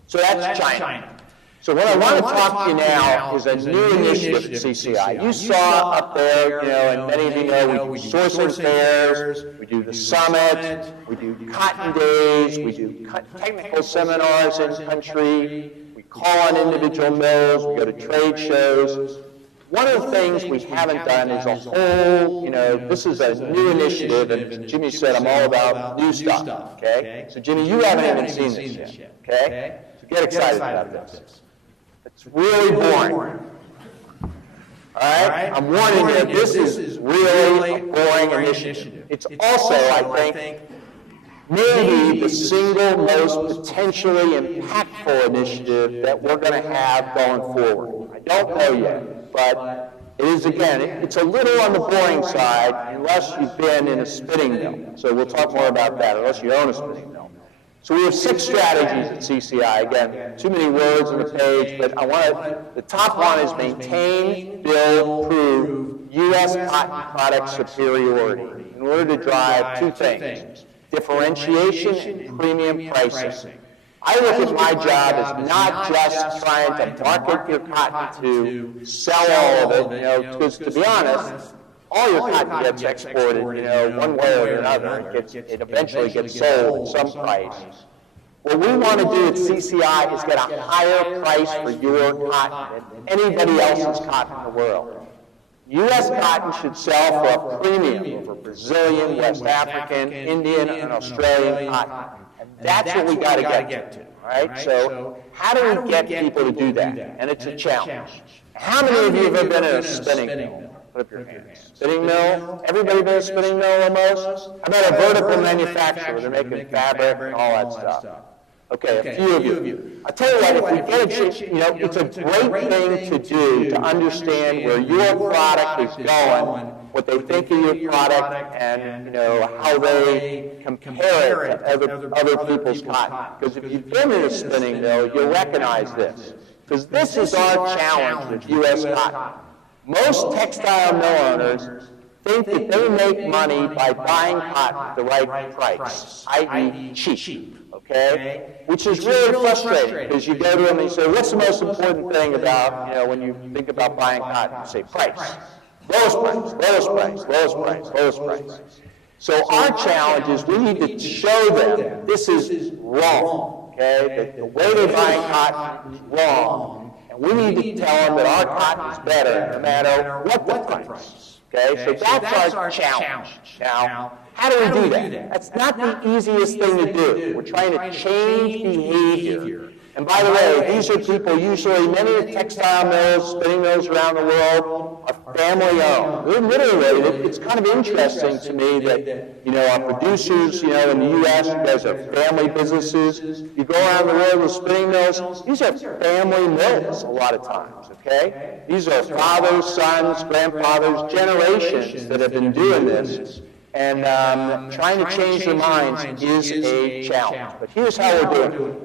So that's China. So what I want to talk to you now is a new initiative at CCI. You saw up there, and many of you know, we do sourcing fairs, we do the summit, we do cotton days, we do technical seminars in country, we call on individual mills, we go to trade shows. One of the things we haven't done is a whole, this is a new initiative, and Jimmy said I'm all about new stuff, okay? So Jimmy, you haven't even seen this yet, okay? So get excited about this. It's really boring. All right? I'm warning you, this is really a boring initiative. It's also, I think, maybe the single most potentially impactful initiative that we're going to have going forward. I don't know yet, but it is, again, it's a little on the boring side unless you've been in a spinning mill. So we'll talk more about that, unless you own a spinning mill. So we have 6 strategies at CCI. Again, too many words on the page, but the top one is maintain, build, prove U.S. cotton product superiority in order to drive 2 things, differentiation and premium pricing. I look at my job as not just trying to market your cotton to sell all of it, because to be honest, all your cotton gets exported, one way or another. It eventually gets sold at some price. What we want to do at CCI is get a higher price for your cotton than anybody else's cotton in the world. U.S. cotton should sell for a premium over Brazilian, West African, Indian, and Australian cotton. And that's what we got to get to. All right? So how do we get people to do that? And it's a challenge. How many of you have ever been in a spinning mill? Put up your hands. Spinning mill? Everybody been in a spinning mill almost? How about a vertical manufacturer? They're making fabric and all that stuff. Okay, a few of you. I'll tell you what, if we get a chance, it's a great thing to do to understand where your product is going, what they think of your product, and how they compare it to other people's cotton. Because if you've been in a spinning mill, you'll recognize this. Because this is our challenge with U.S. cotton. Most textile mill owners think that they make money by buying cotton at the right price, i.e. cheap. Okay? Which is really frustrating because you go to them and you say, what's the most important thing about, when you think about buying cotton? You say price. Lowest price, lowest price, lowest price, lowest price. So our challenge is we need to show them this is wrong, okay? That the way they're buying cotton is wrong, and we need to tell them that our cotton is better no matter what the price, okay? So that's our challenge. Now, how do we do that? That's not the easiest thing to do. We're trying to change behavior. And by the way, these are people, usually many of the textile mills, spinning mills around the world are family owned. They're literally, it's kind of interesting to me that, you know, our producers, you know, in the U.S., you guys are family businesses. You go around the world with spinning mills, these are family mills a lot of times, okay? These are fathers, sons, grandfathers, generations that have been doing this. And trying to change their minds is a challenge. But here's how we're doing it.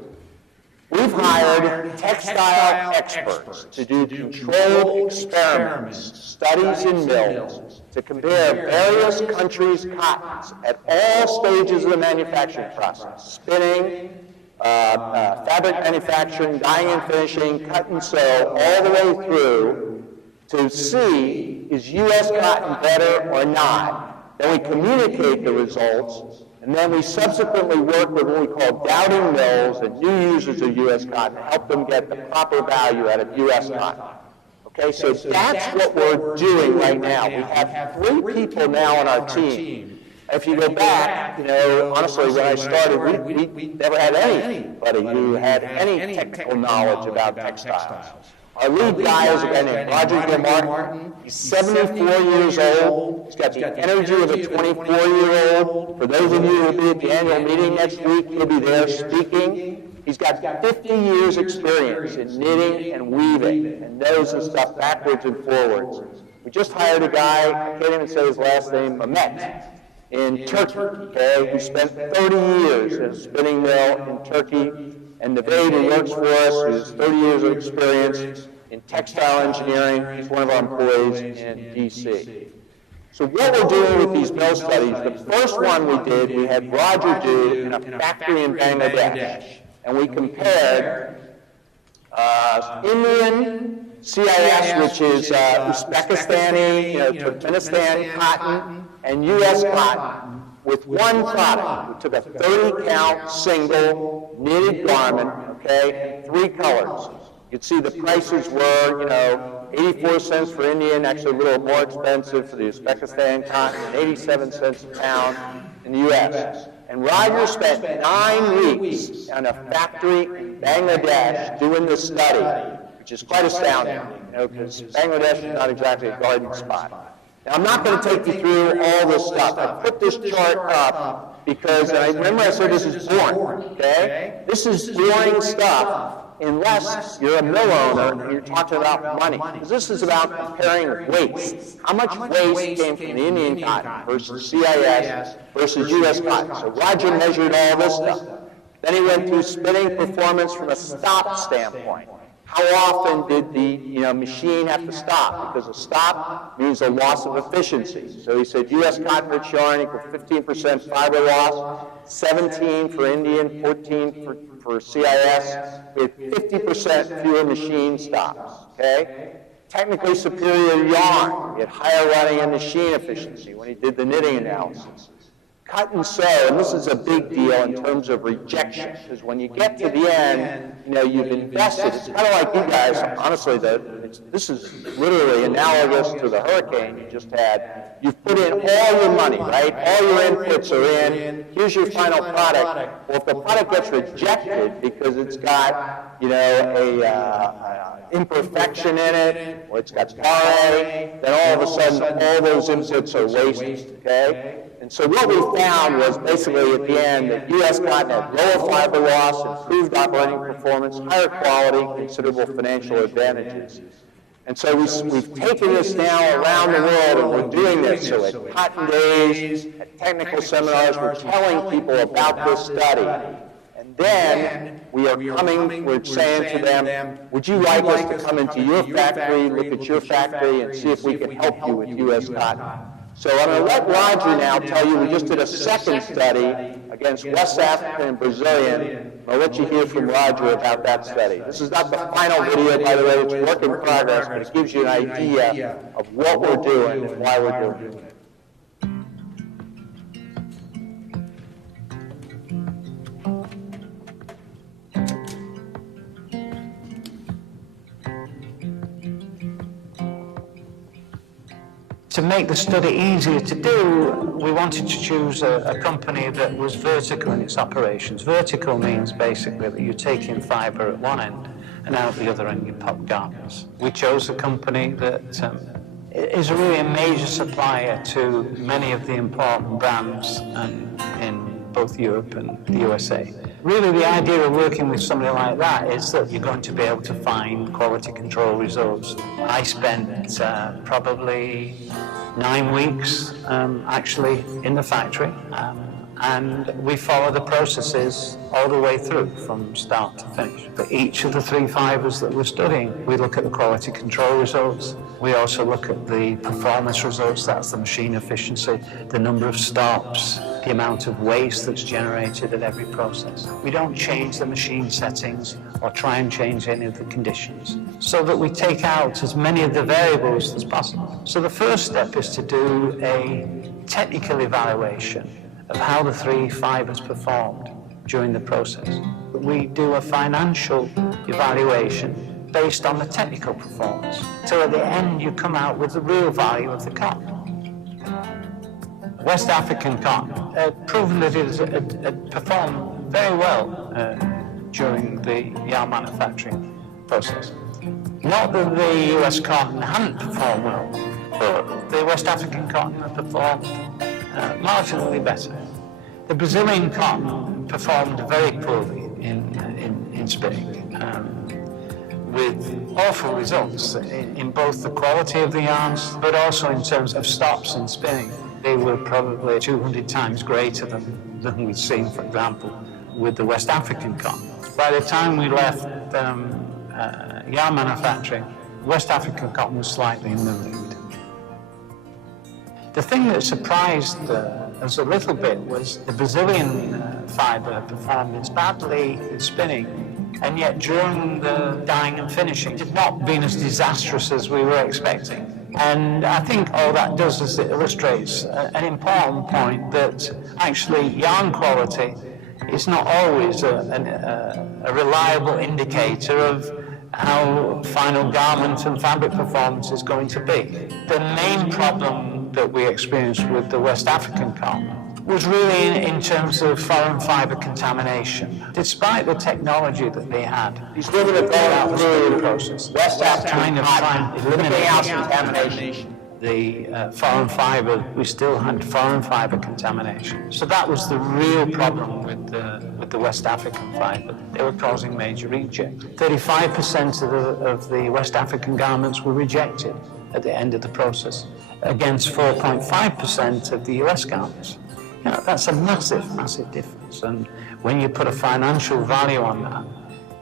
We've hired textile experts to do controlled experiments, studies in mills, to compare various countries' cottons at all stages of the manufacturing process: spinning, fabric manufacturing, dyeing and finishing, cut and sew, all the way through, to see is U.S. cotton better or not. Then we communicate the results, and then we subsequently work with what we call doubting mills and new users of U.S. cotton to help them get the proper value out of U.S. cotton. Okay, so that's what we're doing right now. We have 3 people now on our team. If you go back, you know, honestly, when I started, we never had anybody who had any technical knowledge about textiles. Our lead guy is a guy named Roger Martin. He's 74 years old. He's got the energy of a 24-year-old. For those of you who will be at the annual meeting next week, he'll be there speaking. He's got 50 years experience in knitting and weaving and knows this stuff backwards and forwards. We just hired a guy, I can't even say his last name, Mehmet, in Turkey, okay, who spent 30 years at a spinning mill in Turkey. And Tate, who works for us, who has 30 years of experience in textile engineering. He's one of our employees in D.C. So what we're doing with these mill studies, the first one we did, we had Roger do in a factory in Bangladesh. And we compared Indian CIS, which is Uzbekistani, Turkmenistan cotton, and U.S. cotton, with one product. We took a 30-count single knitted garment, okay, 3 colors. You can see the prices were, 84 cents for Indian, actually a little more expensive for the Uzbekistan cotton, and 87 cents a pound in the U.S. And Roger spent 9 weeks on a factory in Bangladesh doing this study, which is quite astounding, because Bangladesh is not exactly a garden spot. Now, I'm not going to take you through all this stuff. I put this chart up because, I remember I said this is boring, okay? This is boring stuff unless you're a mill owner and you're talking about money. Because this is about comparing waste. How much waste came from the Indian cotton versus CIS versus U.S. cotton? So Roger measured all this stuff. Then he went through spinning performance from a stop standpoint. How often did the machine have to stop? Because a stop means a loss of efficiency. So he said U.S. cotton rich yarn equal 15% fiber loss, 17 for Indian, 14 for CIS, with 50% fewer machine stops. Okay? Technically superior yarn, he had higher running and machine efficiency when he did the knitting analysis. Cut and sew, and this is a big deal in terms of rejection, because when you get to the end, you've invested. It's kind of like you guys, honestly, this is literally analogous to the hurricane you just had. You've put in all your money, right? All your inputs are in. Here's your final product. Well, if the product gets rejected because it's got, a imperfection in it, or it's got RA, then all of a sudden all those inputs are wasted, okay? And so what we found was basically at the end that U.S. cotton had lower fiber loss, improved operating performance, higher quality, considerable financial advantages. And so we've taken this now around the world, and we're doing this. So at cotton days, at technical seminars, we're telling people about this study. And then we're saying to them, would you like us to come into your factory, look at your factory, and see if we can help you with U.S. cotton? So I'm going to let Roger now tell you, we just did a second study against West African and Brazilian. I'll let you hear from Roger about that study. This is not the final video, by the way, it's work in progress, but it gives you an idea of what we're doing and why we're doing it. To make the study easier to do, we wanted to choose a company that was vertical in its operations. Vertical means basically that you take in fibre at one end and out the other end you pop garments. We chose a company that is really a major supplier to many of the important brands in both Europe and the USA. Really, the idea of working with somebody like that is that you're going to be able to find quality control results. I spent probably 9 weeks actually in the factory, and we follow the processes all the way through from start to finish. For each of the 3 fibres that we're studying, we look at the quality control results. We also look at the performance results, that's the machine efficiency, the number of stops, the amount of waste that's generated at every process. We don't change the machine settings or try and change any of the conditions, so that we take out as many of the variables as possible. So the first step is to do a technical evaluation of how the 3 fibres performed during the process. We do a financial evaluation based on the technical performance, till at the end you come out with the real value of the cotton. West African cotton had proven that it had performed very well during the yarn manufacturing process. Not that the US cotton hadn't performed well, but the West African cotton had performed marginally better. The Brazilian cotton performed very poorly in spinning, with awful results in both the quality of the yarns, but also in terms of stops in spinning. They were probably 200 times greater than we've seen, for example, with the West African cotton. By the time we left yarn manufacturing, West African cotton was slightly in the lead. The thing that surprised us a little bit was the Brazilian fibre performed as badly in spinning, and yet during the dyeing and finishing, it had not been as disastrous as we were expecting. And I think all that does is it illustrates an important point that actually yarn quality is not always a reliable indicator of how final garment and fabric performance is going to be. The main problem that we experienced with the West African cotton was really in terms of foreign fibre contamination. Despite the technology that they had, He's living it going through the process. West Kind of trying to eliminate contamination. the foreign fibre, we still had foreign fibre contamination. So that was the real problem with the West African fibre. They were causing major reject. 35% of the West African garments were rejected at the end of the process, against 4.5% of the US garments. You know, that's a massive, massive difference. And when you put a financial value on that,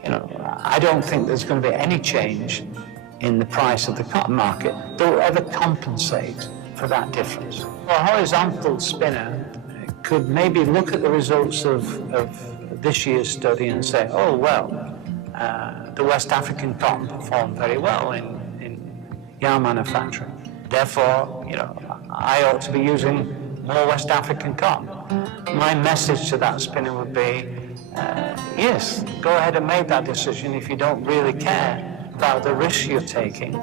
you know, I don't think there's going to be any change in the price of the cotton market that will ever compensate for that difference. A horizontal spinner could maybe look at the results of this year's study and say, oh, well, the West African cotton performed very well in yarn manufacturing. Therefore, you know, I ought to be using more West African cotton. My message to that spinner would be, yes, go ahead and make that decision if you don't really care about the risks you're taking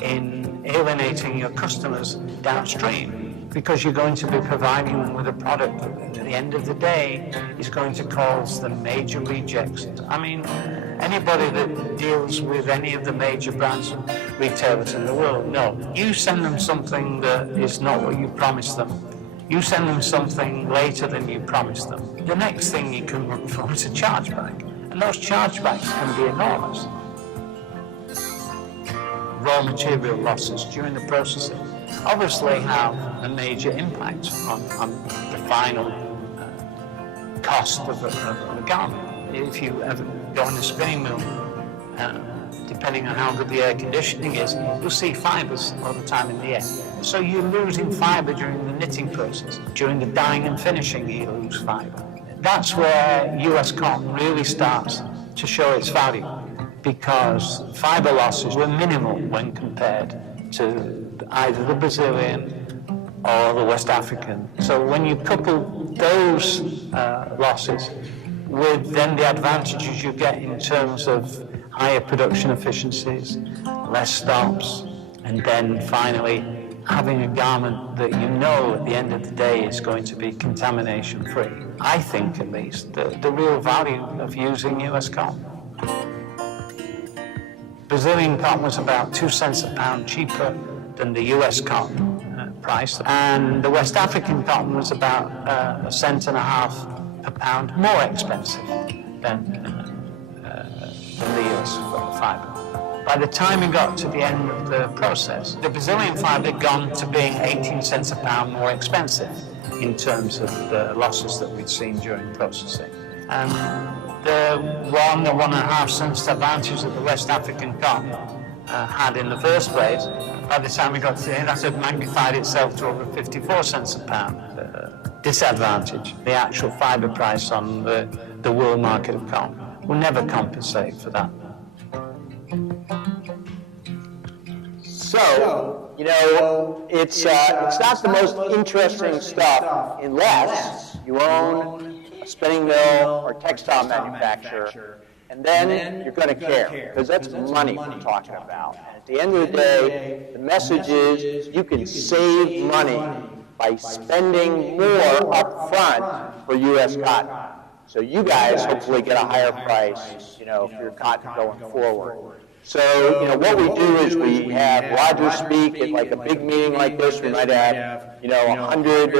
in alienating your customers downstream, because you're going to be providing them with a product that at the end of the day is going to cause them major rejects. I mean, anybody that deals with any of the major brands and retailers in the world, no, you send them something that is not what you promised them. You send them something later than you promised them. The next thing you can look for is a chargeback, and those chargebacks can be enormous. Raw material losses during the processing obviously have a major impact on the final cost of a garment. If you ever go in a spinning mill, depending on how good the air conditioning is, you'll see fibres all the time in the air. So you're losing fibre during the knitting process. During the dyeing and finishing, you lose fibre. That's where US cotton really starts to show its value, because fibre losses were minimal when compared to either the Brazilian or the West African. So when you couple those losses with then the advantages you get in terms of higher production efficiencies, less stops, and then finally having a garment that you know at the end of the day is going to be contamination free. I think, at least, the real value of using US cotton. Brazilian cotton was about 2 cents a pound cheaper than the US cotton price, and the West African cotton was about 1.5 cents per pound more expensive than the US fiber. By the time we got to the end of the process, the Brazilian fiber had gone to being 18 cents a pound more expensive in terms of the losses that we'd seen during processing. And the 1.5 cents advantage that the West African cotton had in the first place, by the time we got to the end, that had magnified itself to over 54 cents a pound disadvantage. The actual fiber price on the world market of cotton will never compensate for that. So, you know, it's not the most interesting stuff unless you own a spinning mill or textile manufacturer, and then you're going to care, because that's money we're talking about. And at the end of the day, the message is you can save money by spending more up front for U.S. cotton. So you guys hopefully get a higher price, you know, for your cotton going forward. So, you know, what we do is we have Roger speak at like a big meeting like this. We might have, you know, 100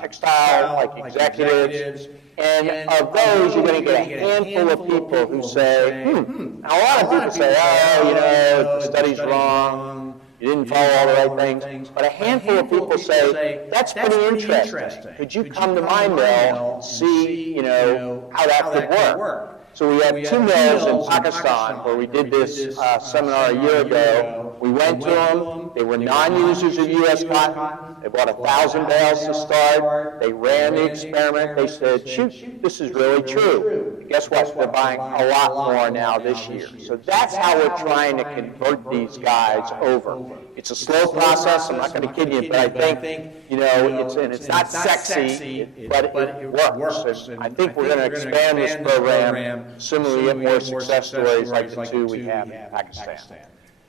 textile like executives. And of those, you're going to get a handful of people who say, Now, a lot of people say, oh, you know, the study's wrong. You didn't follow all the right things. But a handful of people say, that's pretty interesting. Could you come to my mill and see, you know, how that could work? So we have 2 mills in Pakistan where we did this seminar a year ago. We went to them. They were non-users of U.S. cotton. They bought 1,000 bales to start. They ran the experiment. They said, shoot, this is really true. And guess what? They're buying a lot more now this year. So that's how we're trying to convert these guys over. It's a slow process. I'm not going to kid you, but I think, you know, it's not sexy, but it works. And I think we're going to expand this program. Similarly, get more success stories like the 2 we have in Pakistan.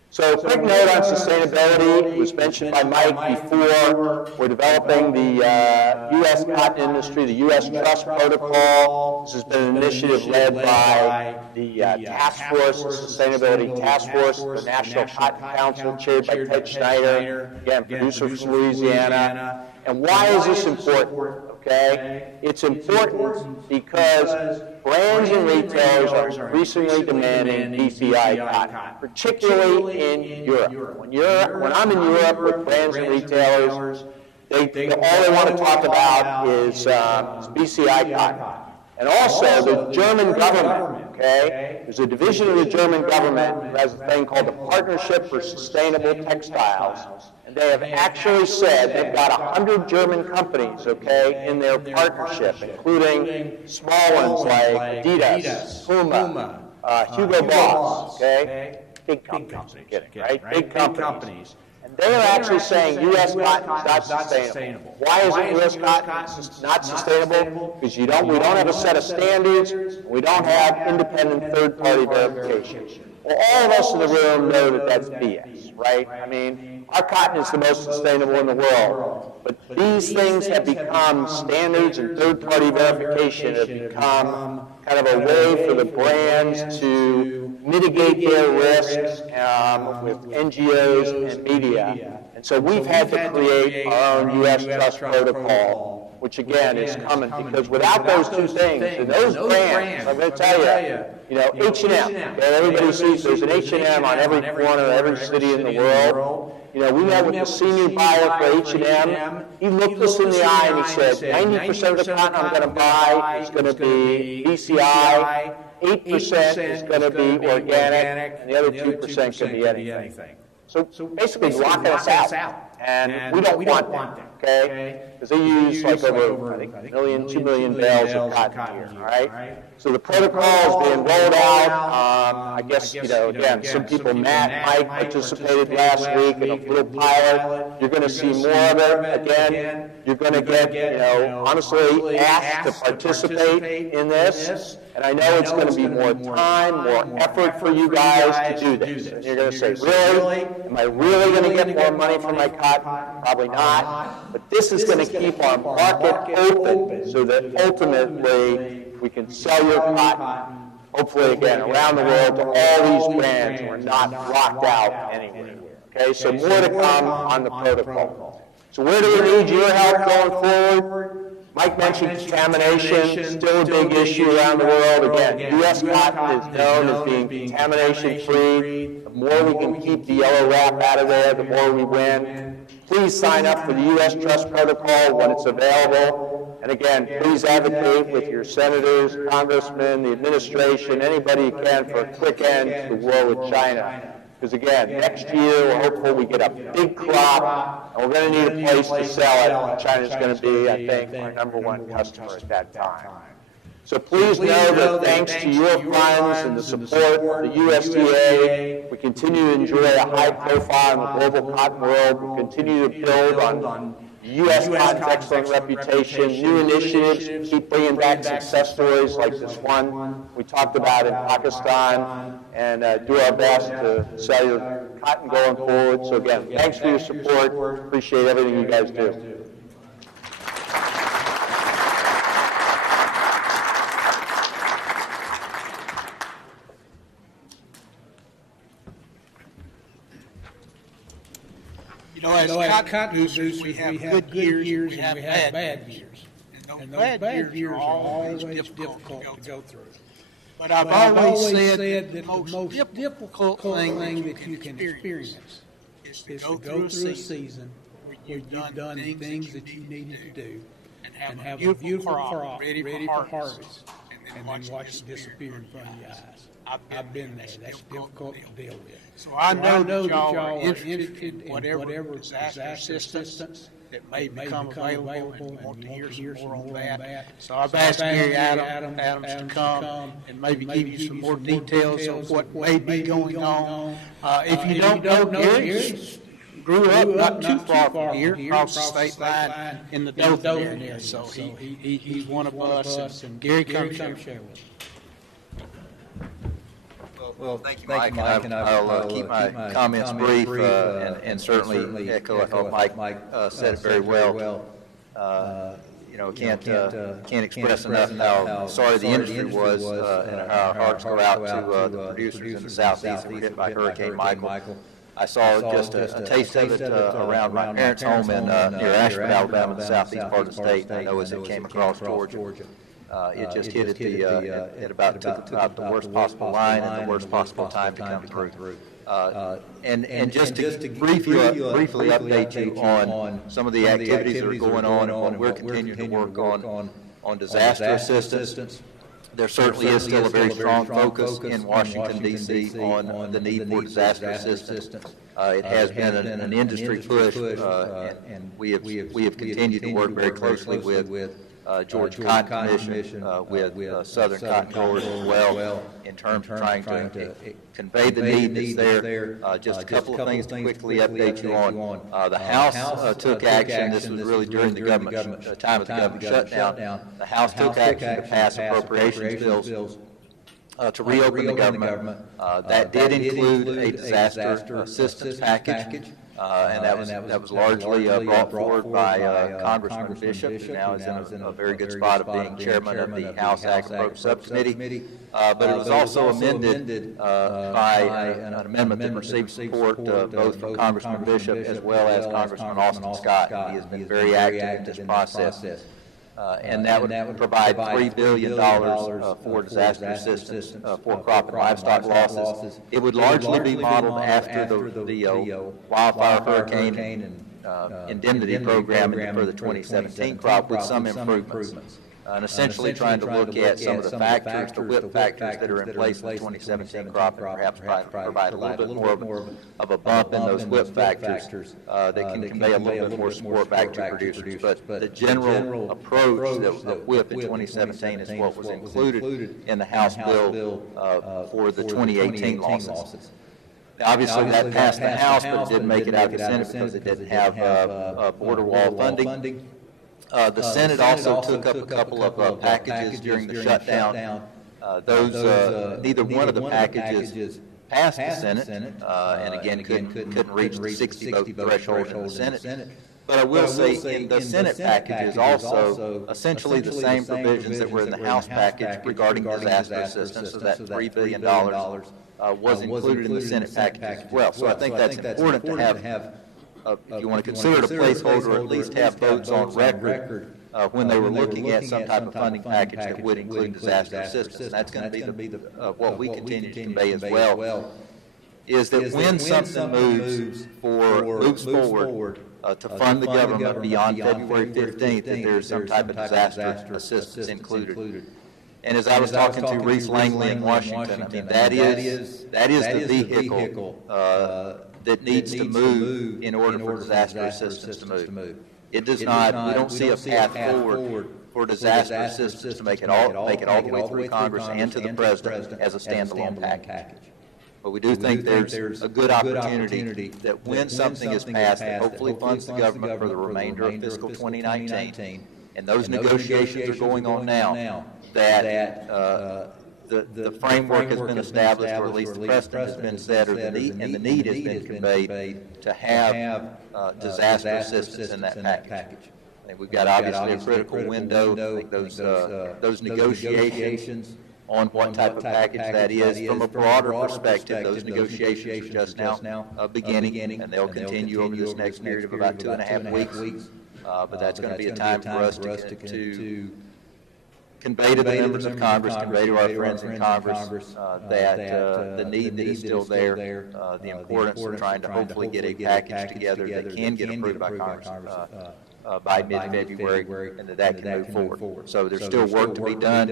So a quick note on sustainability. It was mentioned by Mike before. We're developing the U.S. cotton industry, the U.S. Trust Protocol. This has been an initiative led by the Task Force, the Sustainability Task Force, the National Cotton Council, chaired by Tate Schneider, again, producer from Louisiana. And why is this important? Okay, it's important because brands and retailers are increasingly demanding BCI cotton, particularly in Europe. When I'm in Europe with brands and retailers, all they want to talk about is BCI cotton. And also the German government, okay? There's a division of the German government that has a thing called the Partnership for Sustainable Textiles. And they have actually said they've got 100 German companies, okay, in their partnership, including small ones like Adidas, Puma, Hugo Boss, okay? Big companies, I'm kidding, right? Big companies. And they're actually saying U.S. cotton is not sustainable. Why isn't U.S. cotton not sustainable? Because we don't have a set of standards, we don't have independent third-party verification. Well, all of us in the room know that that's BS, right? I mean, our cotton is the most sustainable in the world, but these things have become standards, and third-party verification have become kind of a way for the brands to mitigate their risks with NGOs and media. And so we've had to create our own U.S. Trust Protocol, which again is coming, because without those 2 things, and those brands, I'm going to tell you know, H&M, everybody sees there's an H&M on every corner, every city in the world. You know, we met with the senior buyer for H&M. He looked us in the eye and he said, 90% of the cotton I'm going to buy is going to be BCI, 8% is going to be organic, and the other 2% can be anything. So basically locking us out. And we don't want that, okay? Because they use like over, I think, 2 million bales of cotton a year, all right? So the protocol is being rolled out. I guess, again, some people, Matt, Mike participated last week in a little pilot. You're going to see more of it. Again, you're going to get, honestly asked to participate in this. And I know it's going to be more time, more effort for you guys to do this. And you're going to say, really? Am I really going to get more money for my cotton? Probably not. But this is going to keep our market open so that ultimately we can sell your cotton, hopefully again, around the world to all these brands. We're not locked out anywhere. Okay, so more to come on the protocol. So where do we need your help going forward? Mike mentioned contamination, still a big issue around the world. Again, U.S. cotton is known as being contamination-free. The more we can keep the yellow wrap out of there, the more we win. Please sign up for the U.S. Trust Protocol when it's available. And again, please advocate with your senators, congressmen, the administration, anybody you can for a quick end to the war with China. Because again, next year, we're hopeful we get a big crop, and we're going to need a place to sell it. And China's going to be, I think, our #1 customer at that time. So please know that thanks to your funds and the support of the USDA, we continue to enjoy a high profile in the global cotton world. We continue to build on U.S. cotton's excellent reputation, new initiatives, keep bringing back success stories like this one we talked about in Pakistan, and do our best to sell your cotton going forward. So again, thanks for your support. Appreciate everything you guys do. As cotton producers, we have good years and we have bad years. And those bad years are always difficult to go through. But I've always said that the most difficult thing that you can experience is to go through a season where you've done things that you needed to do and have a beautiful crop ready for harvest and then watch it disappear in front of your eyes. I've been there. That's difficult to deal with. So I know that y'all are interested in whatever disaster assistance that may become available, and you want to hear some more on that. So I've asked Gary Adams to come and maybe give you some more details of what may be going on. If you don't know, Gary grew up not too far from here, across the state line in the Dothan area. So he's one of us, and Gary, come share with us. Well, thank you, Mike, and I'll keep my comments brief and certainly echo, I thought Mike said it very well. Can't express enough how sorry the industry was and how our hearts go out to the producers in the southeast that were hit by Hurricane Michael. I saw just a taste of it around my parents' home in near Ashford, Alabama, in the southeast part of the state. I know as it came across Georgia. It just hit at about the worst possible line and the worst possible time to come through. And just to briefly update you on some of the activities that are going on and what we're continuing to work on disaster assistance. There certainly is still a very strong focus in Washington, D.C. on the need for disaster assistance. It has been an industry push, and we have continued to work very closely with Georgia Cotton Commission, with Southern Cotton Growers as well, in terms of trying to convey the need that's there. Just a couple of things to quickly update you on. The House took action. This was really during the time of the government shutdown. The House took action to pass appropriations bills to reopen the government. That did include a disaster assistance package. And that was largely brought forward by Congressman Bishop, who now is in a very good spot of being chairman of the House Ag and Appropriations Subcommittee. But it was also amended by an amendment that received support both from Congressman Bishop as well as Congressman Austin Scott. He has been very active in this process. And that would provide $3 billion for disaster assistance for crop and livestock losses. It would largely be modeled after the wildfire, hurricane, and indemnity program for the 2017 crop with some improvements. and essentially trying to look at some of the factors, the whip factors that are in place in the 2017 crop, and perhaps provide a little bit more of a bump in those whip factors that can convey a little bit more support back to producers. But the general approach of whip in 2017 is what was included in the House bill for the 2018 losses. Now, obviously, that passed the House, but it didn't make it out of the Senate because it didn't have border wall funding. The Senate also took up a couple of packages during the shutdown. Neither one of the packages passed the Senate, and again, couldn't reach the 60-vote threshold in the Senate. But I will say in the Senate package is also essentially the same provisions that were in the House package regarding disaster assistance, so that $3 billion was included in the Senate package as well. So I think that's important to have, if you want to consider it a placeholder, or at least have votes on record when they were looking at some type of funding package that would include disaster assistance. And that's going to be what we continue to convey as well, is that when something moves forward to fund the government beyond February 15th, that there's some type of disaster assistance included. And as I was talking to Reese Langley in Washington, I mean, that is the vehicle that needs to move in order for disaster assistance to move. It does not, we don't see a path forward for disaster assistance to make it all the way through Congress and to the President as a standalone package. But we do think there's a good opportunity that when something is passed that hopefully funds the government for the remainder of fiscal 2019, and those negotiations are going on now, that the framework has been established, or at least the precedent has been set, or the need has been conveyed to have disaster assistance in that package. I think we've got obviously a critical window. I think those negotiations on what type of package that is, from a broader perspective, those negotiations are just now beginning, and they'll continue over this next period of about 2.5 weeks. But that's going to be a time for us to convey to the members of Congress, convey to our friends in Congress that the need that is still there, the importance of trying to hopefully get a package together that can get approved by Congress by mid-February, and that can move forward. So there's still work to be done.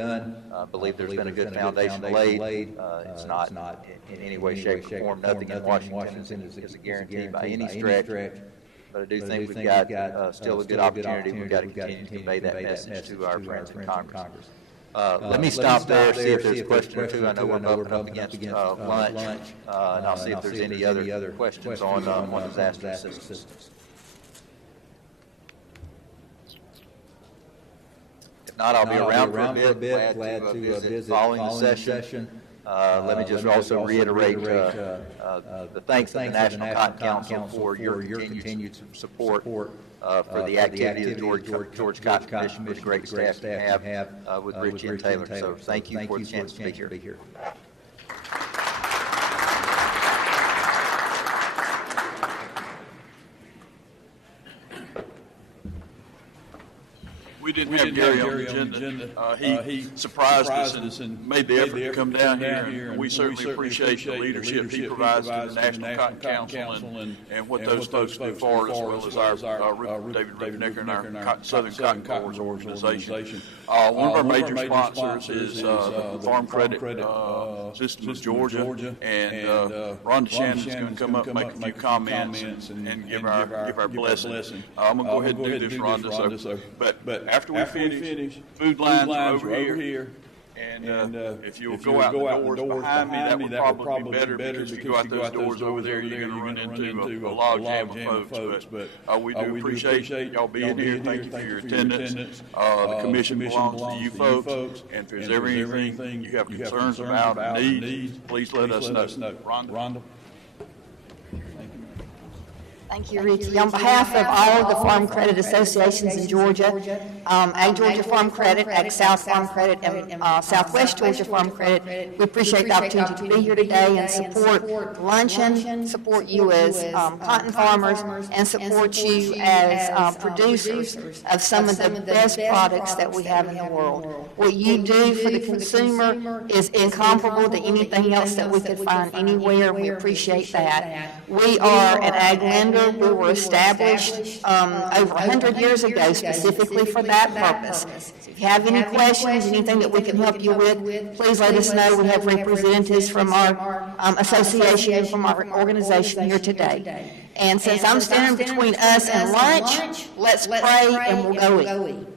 I believe there's been a good foundation laid. It's not in any way, shape, or form. Nothing in Washington is a guarantee by any stretch. But I do think we've got still a good opportunity. We've got to continue to convey that message to our friends in Congress. Let me stop there, see if there's a question or two. I know we're bumping up against lunch, and I'll see if there's any other questions on disaster assistance. If not, I'll be around for a bit, glad to visit following the session. Let me just also reiterate the thanks of the National Cotton Council for your continued support for the activity of the Georgia Cotton Commission, with the great staff to have with Richie and Taylor. So thank you for the chance to speak here. We didn't have Gary on the agenda. He surprised us and made the effort to come down here, and we certainly appreciate the leadership he provides to the National Cotton Council and what those folks do for us, as well as our David Rivnicker and our Southern Cotton Growers organization. One of our major sponsors is the Farm Credit System of Georgia, and Rhonda Shannon's going to come up and make a few comments and give our blessing. I'm going to go ahead and do this, Rhonda. But after we finish, food lines are over here. And if you'll go out the doors behind me, that would probably be better, because if you go out those doors over there, you're going to run into a log jam of folks. But we do appreciate y'all being here. Thank you for your attendance. The commission belongs to you folks, and if there's ever anything you have concerns about or needs, please let us know. Rhonda? Thank you, Richie. On behalf of all of the farm credit associations in Georgia, Ag Georgia Farm Credit, Ag South Farm Credit, and Southwest Georgia Farm Credit, we appreciate the opportunity to be here today and support luncheon, support you as cotton farmers, and support you as producers of some of the best products that we have in the world. What you do for the consumer is incomparable to anything else that we could find anywhere. We appreciate that. We are an ag lender. standard. We were established over 100 years ago specifically for that purpose. If you have any questions, anything that we can help you with, please let us know. We have representatives from our association and from our organization here today. And since I'm standing between us and lunch, let's pray and we'll go eat.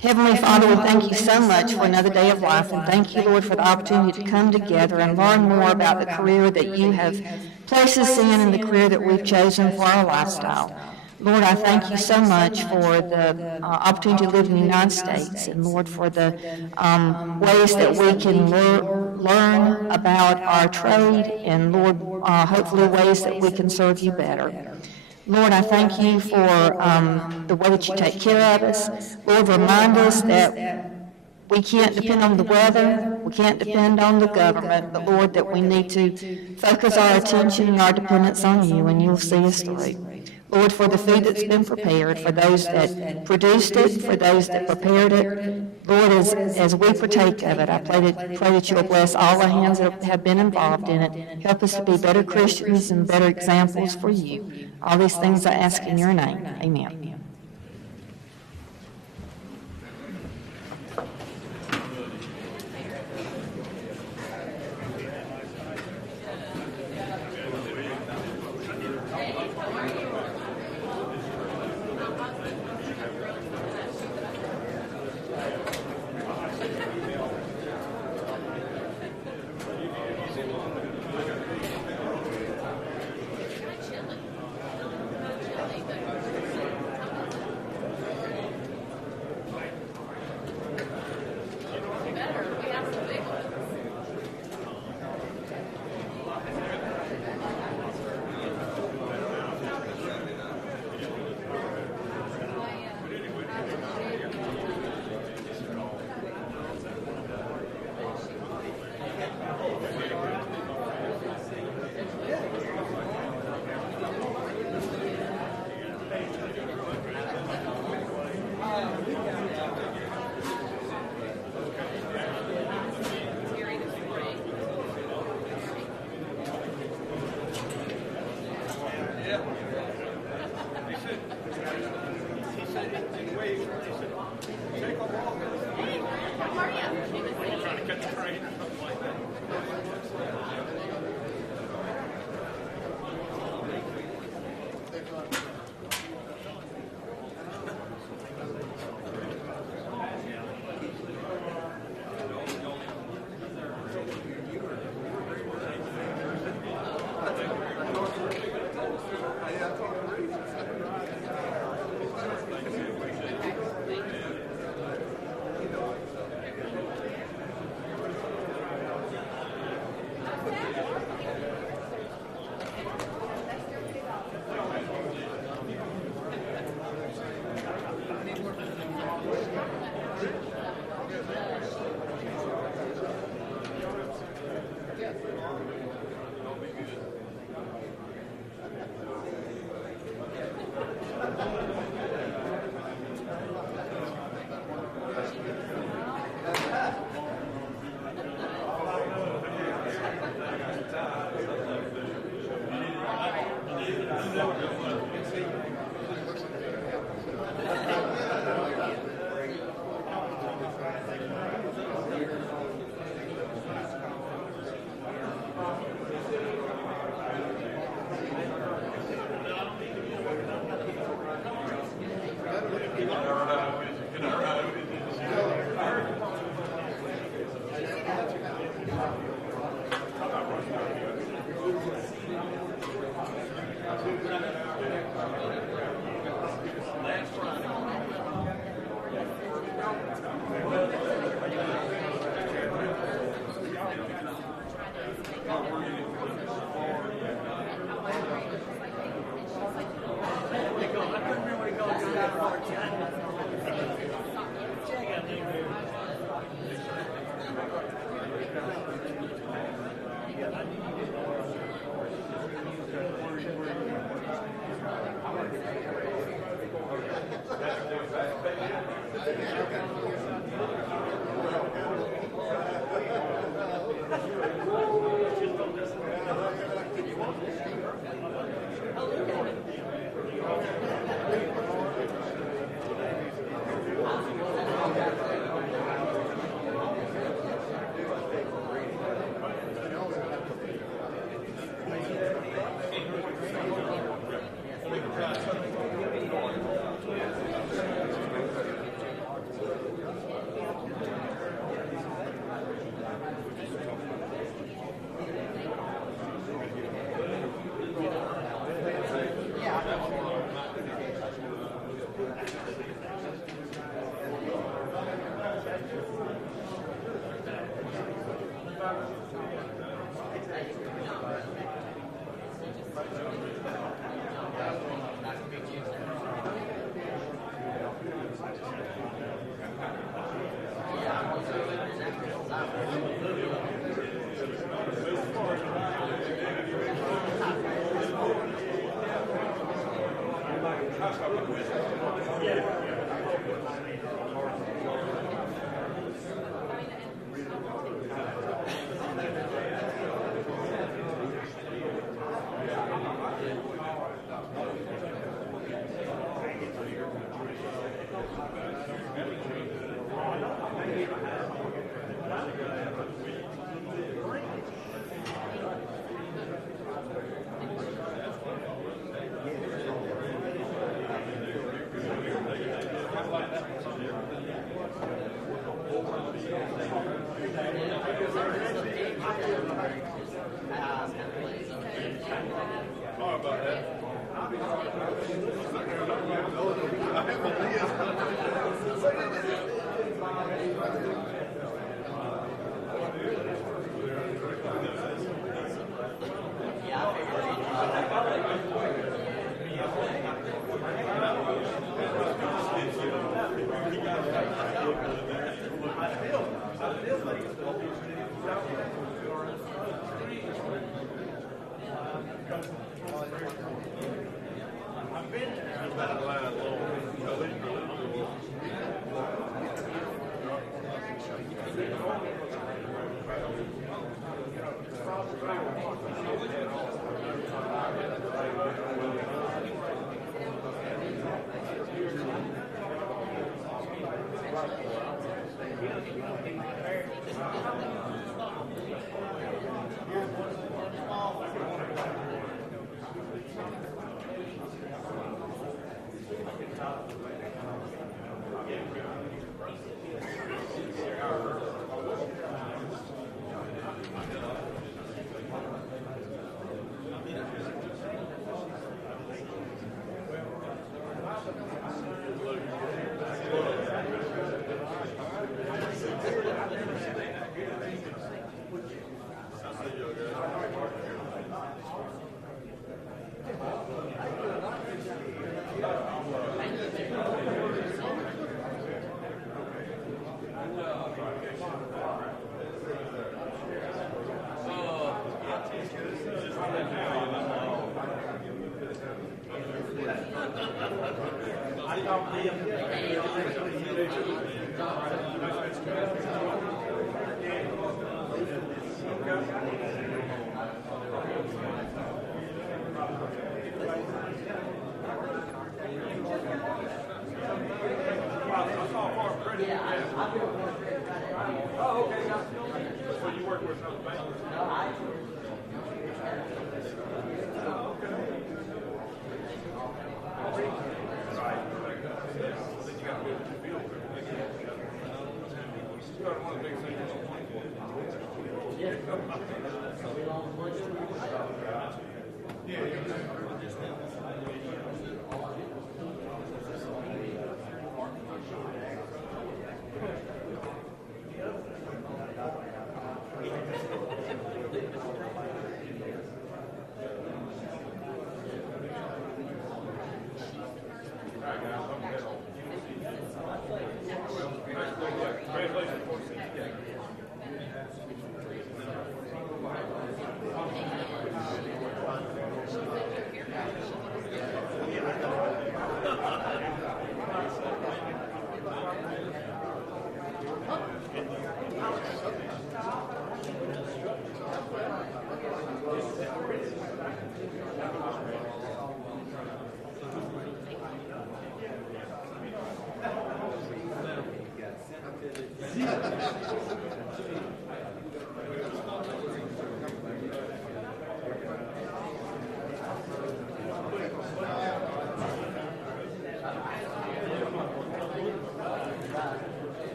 Heavenly Father, we thank you so much for another day of life, and thank you, Lord, for the opportunity to come together and learn more about the career that you have placed us in and the career that we've chosen for our lifestyle. Lord, I thank you so much for the opportunity to live in the United States, and Lord, for the ways that we can learn about our trade, and Lord, hopefully ways that we can serve you better. Lord, I thank you for the way that you take care of us. Lord, remind us that we can't depend on the weather, we can't depend on the government, but Lord, that we need to focus our attention and our dependence on you, and you'll see us through. Lord, for the food that's been prepared, for those that produced it, for those that prepared it, Lord, as we partake of it, I pray that you'll bless all the hands that have been involved in it. Help us to be better Christians and better examples for you. All these things I ask in your name. Amen.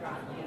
Right.